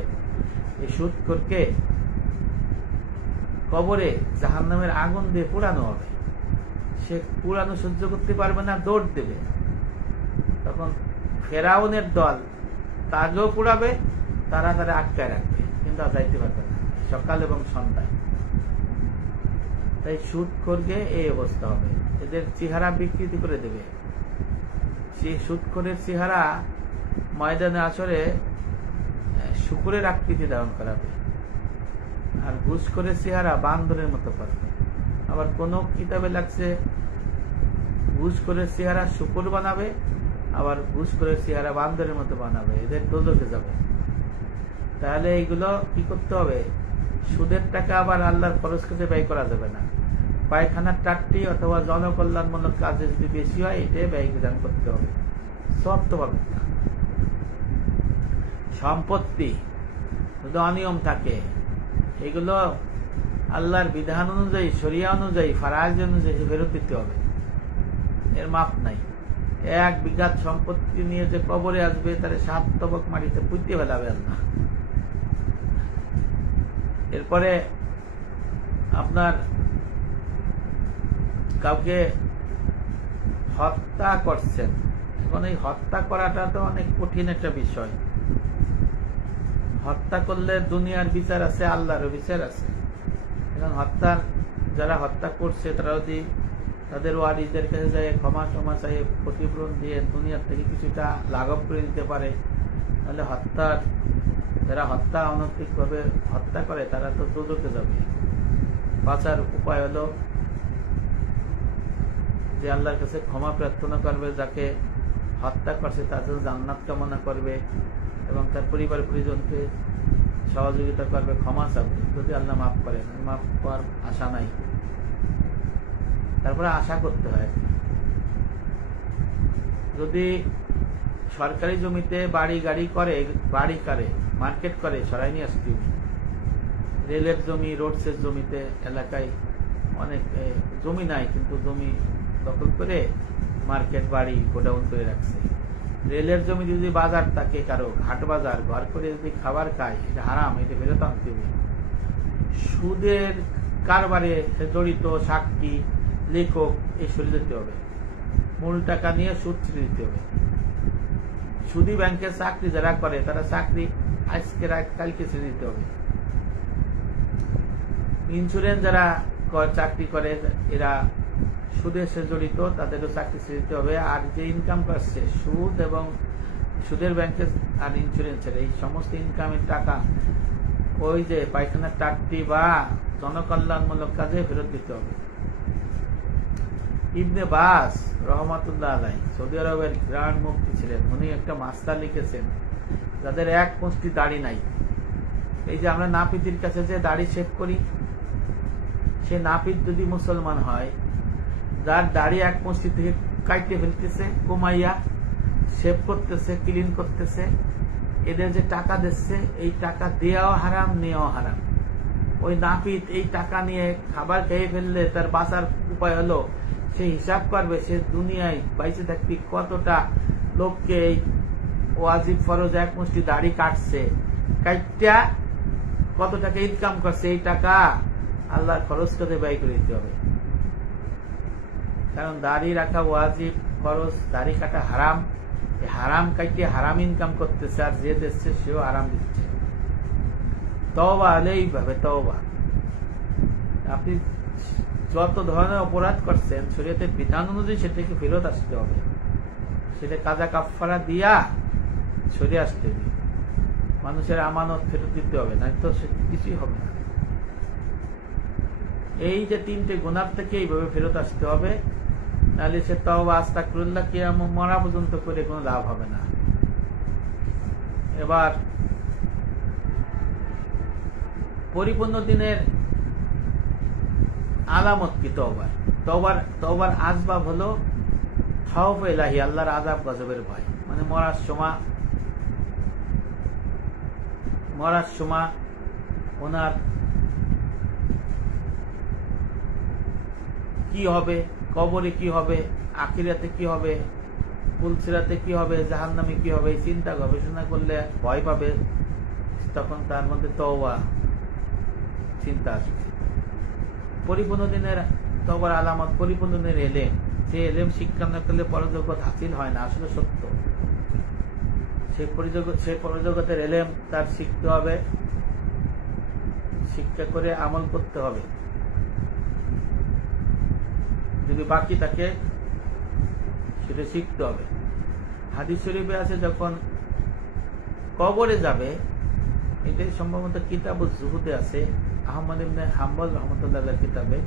এই সুদখোরকে কবরে জাহান্নামের আগুন দিয়ে পোড়ানো হবে। সে পোড়ানো সহ্য করতে পারবে না, দৌড় দেবে। তখন ফেরাউনের দল তাকেও পোড়াবে, তারা তারা আটকায় রাখবে, কিন্তু যাইতে পারবে না সকাল এবং সন্ধ্যায়। তাই সুদখোরকে এই অবস্থা হবে, এদের চেহারা বিকৃতি করে দেবে। সেই সুদখোরের চেহারা ময়দানে আসরে শুকুরের আকৃতি ধারণ করাবে, আর ঘুষখোরের চেহারা বান্দরের মতো করবে। আবার কোন কিতাবে লাগছে ঘুষখোরের চেহারা শুকুর বানাবে, আবার ঘুষখোরের চেহারা বান্দরের মতো বানাবে, এদের দোজখে যাবে। তাহলে এইগুলো কি করতে হবে? সুদের টাকা আবার আল্লাহর খরচ কাজে ব্যয় করা যাবে না। পায়খানার টাট্টি অথবা জনকল্যাণমূলক কাজে যদি বেশি হয়, এটাই ব্যয় বিধান করতে হবে, সব তো হবে না। সম্পত্তি যদি অনিয়ম থাকে, এগুলো আল্লাহর বিধান অনুযায়ী, শরিয়া অনুযায়ী, ফারাজ অনুযায়ী ফেরত দিতে হবে, এর মাপ নাই। 1 বিঘা সম্পত্তি নিয়ে যে কবরে আসবে, তার 7 তবক মাটিতে পুঁতে ফেলাবে আল্লাহ। এরপরে আপনার কাউকে হত্যা করছেন, এখন এই হত্যা করাটা তো অনেক কঠিন একটা বিষয়। হত্যা করলে দুনিয়ার বিচার আছে, আল্লাহরও বিচার আছে। এখন হত্যার যারা হত্যা করছে, তারা যদি তাদের ওয়ারিসদের কাছে যায় ক্ষমা চাই, ক্ষতিপূরণ দিয়ে দুনিয়ার থেকে কিছুটা লাঘব করে দিতে পারে, তাহলে যারা হত্যা অনৈতিকভাবে হত্যা করে, তারা তো দোজখে যাবে। বাঁচার উপায় হলো যে আল্লাহর কাছে ক্ষমা প্রার্থনা করবে, যাকে হত্যা করছে তার জন্য জান্নাত কামনা করবে, এবং তার পরিবার পরিজনকে সহযোগিতা করবে, ক্ষমা চাবে। যদি আল্লাহ মাফ করেন, মাফ করার আশা নাই, তারপরে আশা করতে হয়। যদি সরকারি জমিতে বাড়ি গাড়ি করে, মার্কেট করে, সরাই নিয়ে আসতে হবে। রেলের জমি, রোডসের জমিতে এলাকায় অনেক জমি নাই, কিন্তু জমি দখল করে মার্কেট, বাড়ি, গোডাউন করে রাখছে। রেলের জমি যদি বাজার থাকে, কারো ঘাট বাজার ঘর করে যদি খাবার খায়, এটা হারাম, এটা ফেরত আনতে হবে। সুদের কারবারে জড়িত সাক্ষী, লেখক, এই সরে যেতে হবে। মূল টাকা নিয়ে সুদ ছেড়ে দিতে হবে। সুদী ব্যাংকের চাকরি যারা করে, তারা চাকরি আজকে কালকে ছেড়ে দিতে হবে। ইন্স্যুরেন্স যারা চাকরি করে, এরা সুদের সাথে জড়িত, তাদেরও চাকরি ছেড়ে দিতে হবে। আর যে ইনকাম করছে সুদ এবং সুদের ব্যাংকের আর ইন্স্যুরেন্সের, এই সমস্ত ইনকামের টাকা ওই যে পায়খানার টাট্টি বা জনকল্যাণমূলক কাজে ফেরত দিতে হবে। ইবনে বাস রহমাতুল্লাহ আলাইহি সৌদি আরবের গ্রান্ড মুফতি ছিলেন। উনি একটা মাসলা লিখেছেন, যাদের 1 মুষ্টি দাড়ি নাই, এই যে আমরা নাপিতের কাছে যে দাড়ি শেভ করি, সে নাপিত যদি মুসলমান হয়, যার দাড়ি 1 মুষ্টি থেকে কাটতে ফেলতেছে, কমাইয়া শেভ করতেছে, ক্লিন করতেছে, এদের যে টাকা দিচ্ছে, এই টাকা দেওয়াও হারাম, নেওয়াও হারাম। ওই নাপিত এই টাকা নিয়ে খাবার খেয়ে ফেললে তার বাঁচার উপায় হলো, সে হিসাব করবে সে দুনিয়ায় বাইচে থাকতে কতটা লোককে এই ওয়াজিব ফরজ 1 মুষ্টি দাড়ি কাটছে, কাটটা কত টাকা ইনকাম করছে, এই টাকা আল্লাহর খরচ করে ব্যয় করে দিতে হবে। কারণ দাড়ি রাখা ওয়াজিব ফরজ, দাড়ি কাটা হারাম, হারাম কাটিয়ে হারাম ইনকাম করতেছে, আর যে দিচ্ছে সেও আরাম দিচ্ছে। তওবা আলাইভাবে তওবা। আপনি যত ধরনের অপরাধ করছেন, শরীয়তের বিধান অনুযায়ী সেটাকে ফেরত আসতে হবে, সেটা কাজা কাফফারা দিয়া সরে আসতে হবে। মানুষের আমানত ফেরত দিতে হবে, না তো সে কিছুই হবে না। এই যে 3টে গুনাহ থেকে এইভাবে ফেরত আসতে হবে, নাহলে সে তওবা আস্তাগফিরুল্লাহ কি মরা পর্যন্ত করে কোনো লাভ হবে না। এবার পরিপূর্ণ দিনের আলামত কি? তওবার আসবাব হলো খাউফ ইলাহি, আল্লাহর আযাব গজবের ভয়। মানে মরার সময় ওনার কি হবে, কবরে কি হবে, আখিরাতে কি হবে, পুলসিরাতে কি হবে, জাহান্নামে কি হবে, চিন্তা গবেষণা করলে ভয় পাবে, তখন তার মধ্যে তওবা চিন্তা আসবে। পরিপূর্ণ দিনের তওবার আলামত পরিপূর্ণ দিনের এলেম। যে এলেম শিক্ষা না করলে পরজগৎ হাসিল হয় না, আসলে সত্য। সে পরজগতের এলেম তার শিখতে হবে, শিক্ষা করে আমল করতে হবে। যদি বাকি থাকে সেটা শিখতে হবে। হাদিস শরীফে আছে, যখন কবরে যাবে এটাই সম্ভবত কিতাব জুহুদে আছে, আহমদ ইবনে হাম্বল রহমতুল্লাহ কিতাবে।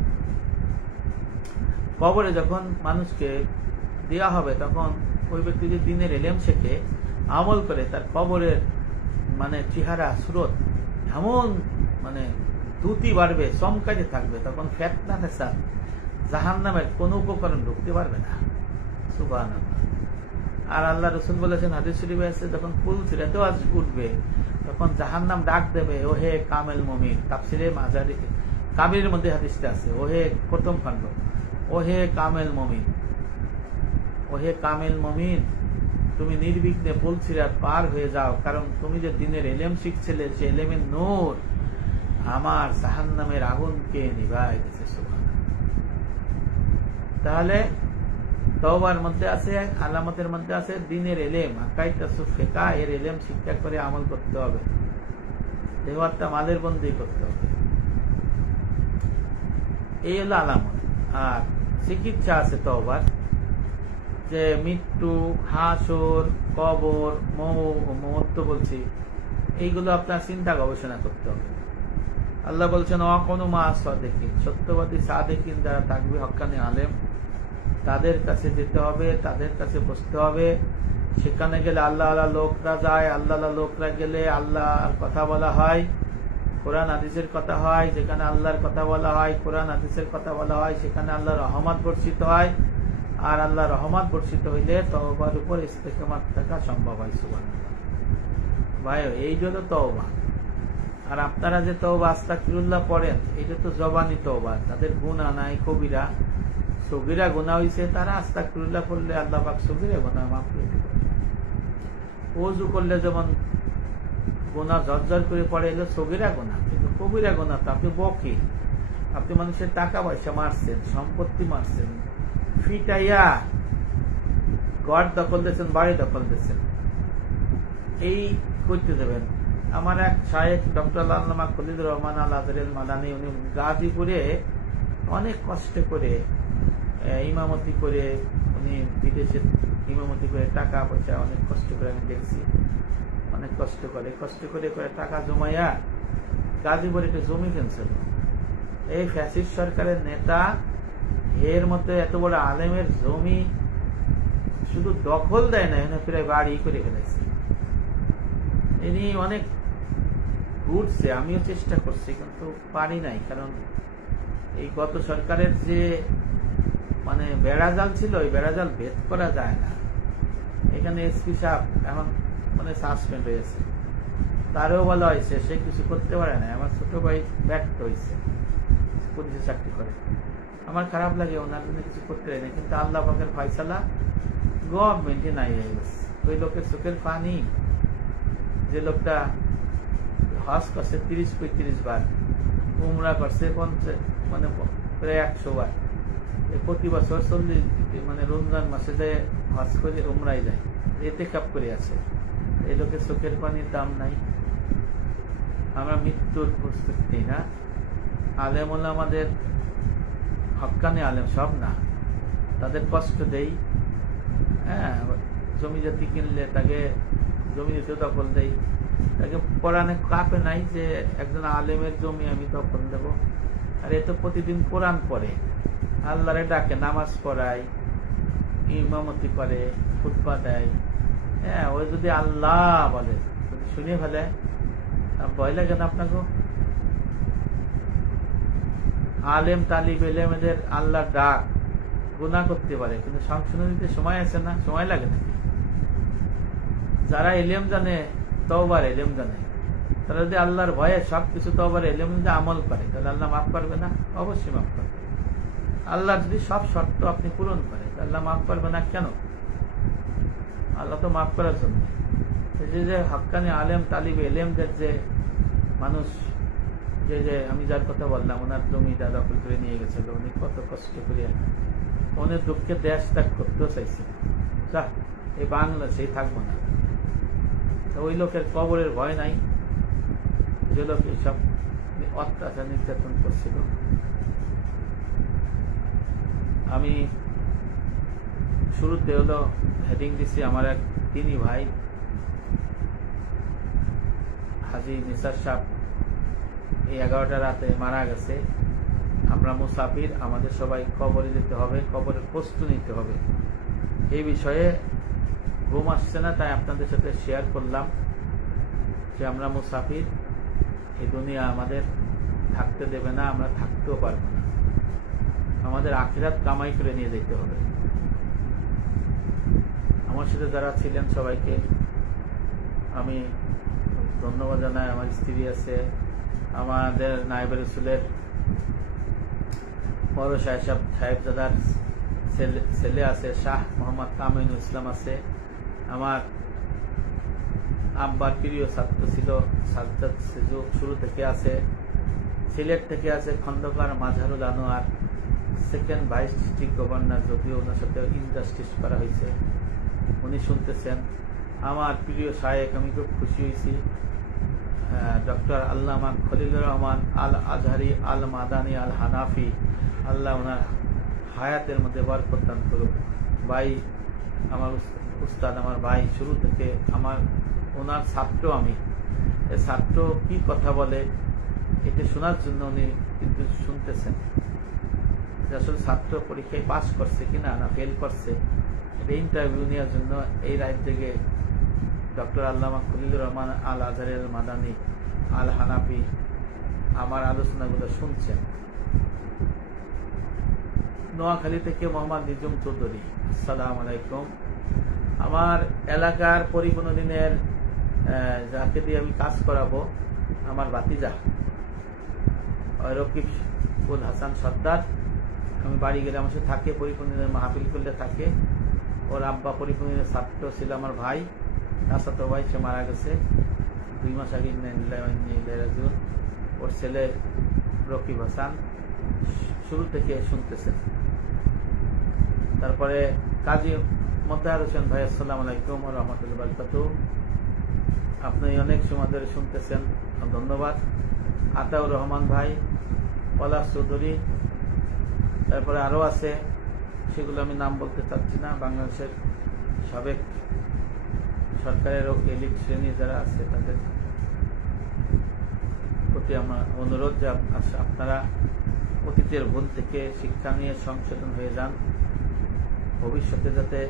কবরে যখন মানুষকে দেয়া হবে তখন ওই ব্যক্তি যদি দিনের এলেম শেখে, আমল করে, তার কবরের মানে চেহারা সুরত এমন মানে দ্রুতি বাড়বে, চমকাইতে থাকবে, তখন ফেতনা ফেসাদ জাহান্নামের কোন উপকরণ ঢুকতে পারবে না। সুবহানাল্লাহ। আর আল্লাহ রসুল বলেছেন হাদিস শরীফে আছে, যখন পুল সিরাতেও আজ উঠবে তখন জাহান্নাম ডাক দেবে, ওহে কামেল মুমিন। তাফসিরে মাজারি কাবিরের মধ্যে হাদিসটা আছে, ওহে প্রথম খণ্ড, ওহে কামেল মুমিন, ওহে কামেল মুমিন, তুমি নির্বিঘ্নে পুল সিরাত পার হয়ে যাও, কারণ তুমি যে দিনের এলেম শিখছিলে সে এলেমের নূর আমার জাহান্নামের আগুনকে নিভাই দিয়েছে। সুবহানাল্লাহ। তাহলে তওবার মধ্যে আছে, আলামতের মধ্যে আছে দিনের এলেম, আকাইদ তাসুফ ফিকাহ এর এলেম শিক্ষা করে আমল করতে হবে, দেওয়ারটা মালের বন্দী করতে হবে, এই হলো আলামত। আর চিকিৎসা আছে তওবার, যে মৃত্যু, হাসর, কবর, মৌত বলছি, এইগুলো আপনার চিন্তা গবেষণা করতে হবে। আল্লাহ বলছেন অকোনো মা সাদেকিন, সত্যবাদী সাদেকিন যারা থাকবে হক্কানি আলেম, তাদের কাছে যেতে হবে, তাদের কাছে বসতে হবে। সেখানে গেলে আল্লাহ আল্লাহ লোকরা যায়, আল্লাহ আল্লাহ লোকরা গেলে আল্লাহর কথা বলা হয়, কোরআন হাদিসের কথা হয়। যেখানে আল্লাহর কথা বলা হয়, কোরআন হাদিসের কথা বলা হয়, সেখানে আল্লাহর রহমত বর্ষিত হয়। আর আল্লাহ রহমত বর্ষিত হইলে তওবার উপর ইস্তেকামত থাকা সম্ভব হয়। সুবহানাল্লাহ। ভাই, এই জন্য তওবা। আর আপনারা যে তওবা আস্তাগফিরুল্লাহ পড়েন, এটা তো জবানি তওবা, তাদের গুনাহ নাই, কবিরা সগীরা গুনাহ হইছে, তারা আস্তাগফিরুল্লাহ পড়লে আল্লাহ পাক সগীরা গুনাহ মাফ করে দিবেন। ওযু করলে যেমন গুনাহ ঝরঝর করে পড়ে, এলো সগীরা গুনাহ, কিন্তু কবিরা গুনাহ তো আপনি বকি, আপনি মানুষের টাকা পয়সা মারছেন, সম্পত্তি মারছেন, ফিটাইয়া ঘর দখল দিয়েছেন, বাড়ি দখল দিয়েছেন, এই করতে দেবেন। আমার এক শায়েখ ডক্টর আল্লামা খলিলুর রহমান আল আজহারুল মাদানী, উনি গাজীপুরে অনেক কষ্ট করে ইমামতি করে, উনি বিদেশে ইমামতি করে টাকা পয়সা অনেক কষ্ট করে, আমি দেখছি অনেক কষ্ট করে টাকা জমাইয়া গাজীপুরে একটা জমি কিনছিল। এই ফ্যাসিস্ট সরকারের নেতা এর মধ্যে এত বড় আলেমের জমি শুধু দখল দেয় না, এনে প্রায় বাড়ি করে ফেলেছে। ইনি অনেক ঘুরছে, আমিও চেষ্টা করছি কিন্তু পারি নাই, কারণ এই গত সরকারের যে মানে বেড়াজাল ছিল, ওই বেড়াজাল ভেদ করা যায় না। এখানে এসপি সাহেব এখন মানে সাসপেন্ড হয়েছে, তারও বলা হয়েছে সে কিছু করতে পারে না। আমার ছোট ভাই ব্যর্থ হয়েছে, পুলিশে চাকরি করে, আমার খারাপ লাগে, ওনার জন্য কিছু করতে পারে না, কিন্তু আল্লাহ পাকের ফয়সালা গভর্নমেন্টে নাই হয়ে গেছে। ওই লোকের চোখের পানি, যে লোকটা হজ করছে 30-35 বার, উমরা করছে মানে প্রায় 100 বার, প্রতি বছর 40 মানে রমজান মাসে যায় হজ করে, উমরাই যায়, এতে কাপ করে আছে। এই লোকের চোখের পানির দাম নাই। আমরা মৃত্যুর প্রস্তুতি না। আলেম হলো আমাদের হক্কানি আলেম, সব না, তাদের কষ্ট দেই। হ্যাঁ, জমি জাতি কিনলে তাকে জমি দিতে দখল দেই, তাকে কোরআনে কাপে নাই যে একজন আলেমের জমি আমি দখল দেব। আর এ তো প্রতিদিন কোরআন পড়ে, আল্লাহরে ডাকে, নামাজ পড়ায়, ইমামতি করে, খুতবা দেয়। হ্যাঁ, ওই যদি আল্লাহ বলে, যদি শুনিয়ে ফেলে, ভয় লাগে না আপনাকে? আলেম তালিব এলেমেদের আল্লাহর ডাক, গুনাহ করতে পারে, কিন্তু সংশোধন দিতে সময় আছে না? সময় লাগে নাকি? যারা এলেম জানে, তওবার এলেম জানে, তারা যদি আল্লাহর ভয়ে সবকিছু তওবার এলেম যদি আমল করে, তাহলে আল্লাহ মাফ করবে না? অবশ্যই মাফ করবে। আল্লাহ যদি সব শর্ত আপনি পূরণ করে, আল্লাহ মাফ করবে না কেন? আল্লাহ তো মাফ করার জন্য। এই যে হক্কানি আলেম তালিব এলেমদের যে মানুষ, যে আমি যার কথা বললাম, ওনার জমিটা দখল করে নিয়ে গেছিল, উনি কত কষ্ট করে, উনি দুঃখে দেশ ত্যাগ করতেও চাইছে, এই বাংলাদেশেই থাকবো না। ওই লোকের কবরের ভয় নাই, যে লোক এইসব অত্যাচার নির্যাতন করছিল। আমি শুরুতে হলো হেডিং দিচ্ছি, আমার এক তিনি ভাই হাজী নিসার সাহেব এই 11টা রাতে মারা গেছে। আমরা মুসাফির, আমাদের সবাই কবরে যেতে হবে, কবরের প্রস্তুতি নিতে হবে। এই বিষয়ে ঘুম আসছে না, তাই আপনাদের সাথে শেয়ার করলাম যে আমরা মুসাফির, এই দুনিয়া আমাদের থাকতে দেবে না, আমরা থাকতেও পারবো না। আমাদের আখিরাত কামাই করে নিয়ে যেতে হবে। আমার সাথে যারা ছিলেন সবাইকে আমি ধন্যবাদ জানাই। আমার স্ত্রী আছে, আমাদের নায়েবে রাসূলের বড় সাহেবজাদার ছেলে আছে, শাহ মোহাম্মদ কামিনুল ইসলাম আছে। আমার আব্বার প্রিয় ছাত্র ছিল সাজ্জাদ সিজু, শুরু থেকে আছে। সিলেট থেকে আছে Khandakar Mazharul Anwar, second vice district governor, যদিও ওনার সাথে ইনজাস্টিস করা হয়েছে, উনি শুনতেছেন। আমার প্রিয় শায়েখ, আমি খুব খুশি হয়েছি, ডক্টর আল্লামা খলিলুর রহমান আল আজহারি আল মাদানী আল হানাফি, আল্লাহ ওনার হায়াতের মধ্যে বরকত দান করুক। ভাই আমার উস্তাদ, আমার ভাই, শুরু থেকে আমার ওনার ছাত্র আমি। এই ছাত্র কি কথা বলে এটা শোনার জন্য উনি কিন্তু শুনতেছেন, আসলে ছাত্র পরীক্ষায় পাস করছে কিনা না ফেল করছে, এটা ইন্টারভিউ নেওয়ার জন্য এই রাত থেকে ডক্টর আল্লামা খলিলুর রহমান আল আজহারি আল মাদানী আল হানাফি আমার আলোচনাগুলো শুনছেন। নোয়াখালী থেকে মোহাম্মদ নিজুম চৌধুরী, আসসালামু আলাইকুম। আমার এলাকার পরিপূর্ণ দিনের যাকে দিয়ে আমি কাজ করাবো, আমার ভাতিজা রকিবুল হাসান সর্দার, আমি বাড়ি গেলে আমার সাথে থাকে, পরিপূর্ণ দিনের মাহফিল করলে থাকে। ওর আব্বা পরিপূর্ণ দিনের ছাত্র ছিল, আমার ভাই, চাচাতো ভাই, সে মারা গেছে 2 মাস আগে। ওর ছেলে রকিব হাসান শুরু থেকে শুনতেছেন। তারপরে কাজী মোতাহার হোসেন ভাই, আসসালামু আলাইকুম ওয়া রাহমাতুল্লাহি ওয়া বারাকাতুহু, আপনি অনেক সময় ধরে শুনতেছেন, ধন্যবাদ। আতাউর রহমান ভাই, পলাশ চৌধুরী, তারপরে আরো আছে, সেগুলো আমি নাম বলতে চাচ্ছি না। বাংলাদেশের সাবেক সরকারের এলিট শ্রেণী যারা আছে তাদের প্রতি আমার অনুরোধ যে আপনারা অতীতের ভুল থেকে শিক্ষা নিয়ে সংশোধন হয়ে যান, ভবিষ্যতে যাতে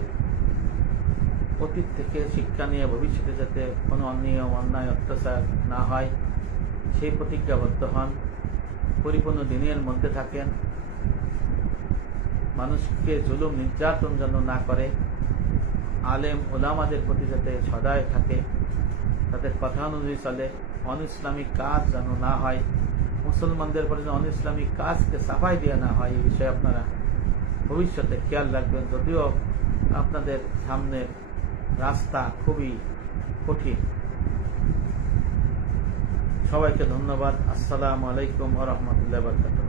অতীত থেকে শিক্ষা নিয়ে ভবিষ্যতে যাতে কোনো অনিয়ম অন্যায় অত্যাচার না হয় সেই প্রতিজ্ঞাবদ্ধ হন, পরিপূর্ণ দিনের মধ্যে থাকেন, মানুষকে জুলুম নির্যাতন যেন না করে, আলেম ওলামাদের প্রতি যাতে সদয় থাকে, তাদের কথা অনুযায়ী চলে, অনইসলামিক কাজ যেন না হয়, মুসলমানদের পরে যেন অনইসলামিক কাজকে সাফাই দেওয়া না হয়, এই বিষয়ে আপনারা ভবিষ্যতে খেয়াল রাখবেন। যদিও আপনাদের সামনে রাস্তা খুবই কঠিন। সবাইকে ধন্যবাদ। আসসালামু আলাইকুম ওয়া রাহমাতুল্লাহি ওয়া বারাকাতুহু।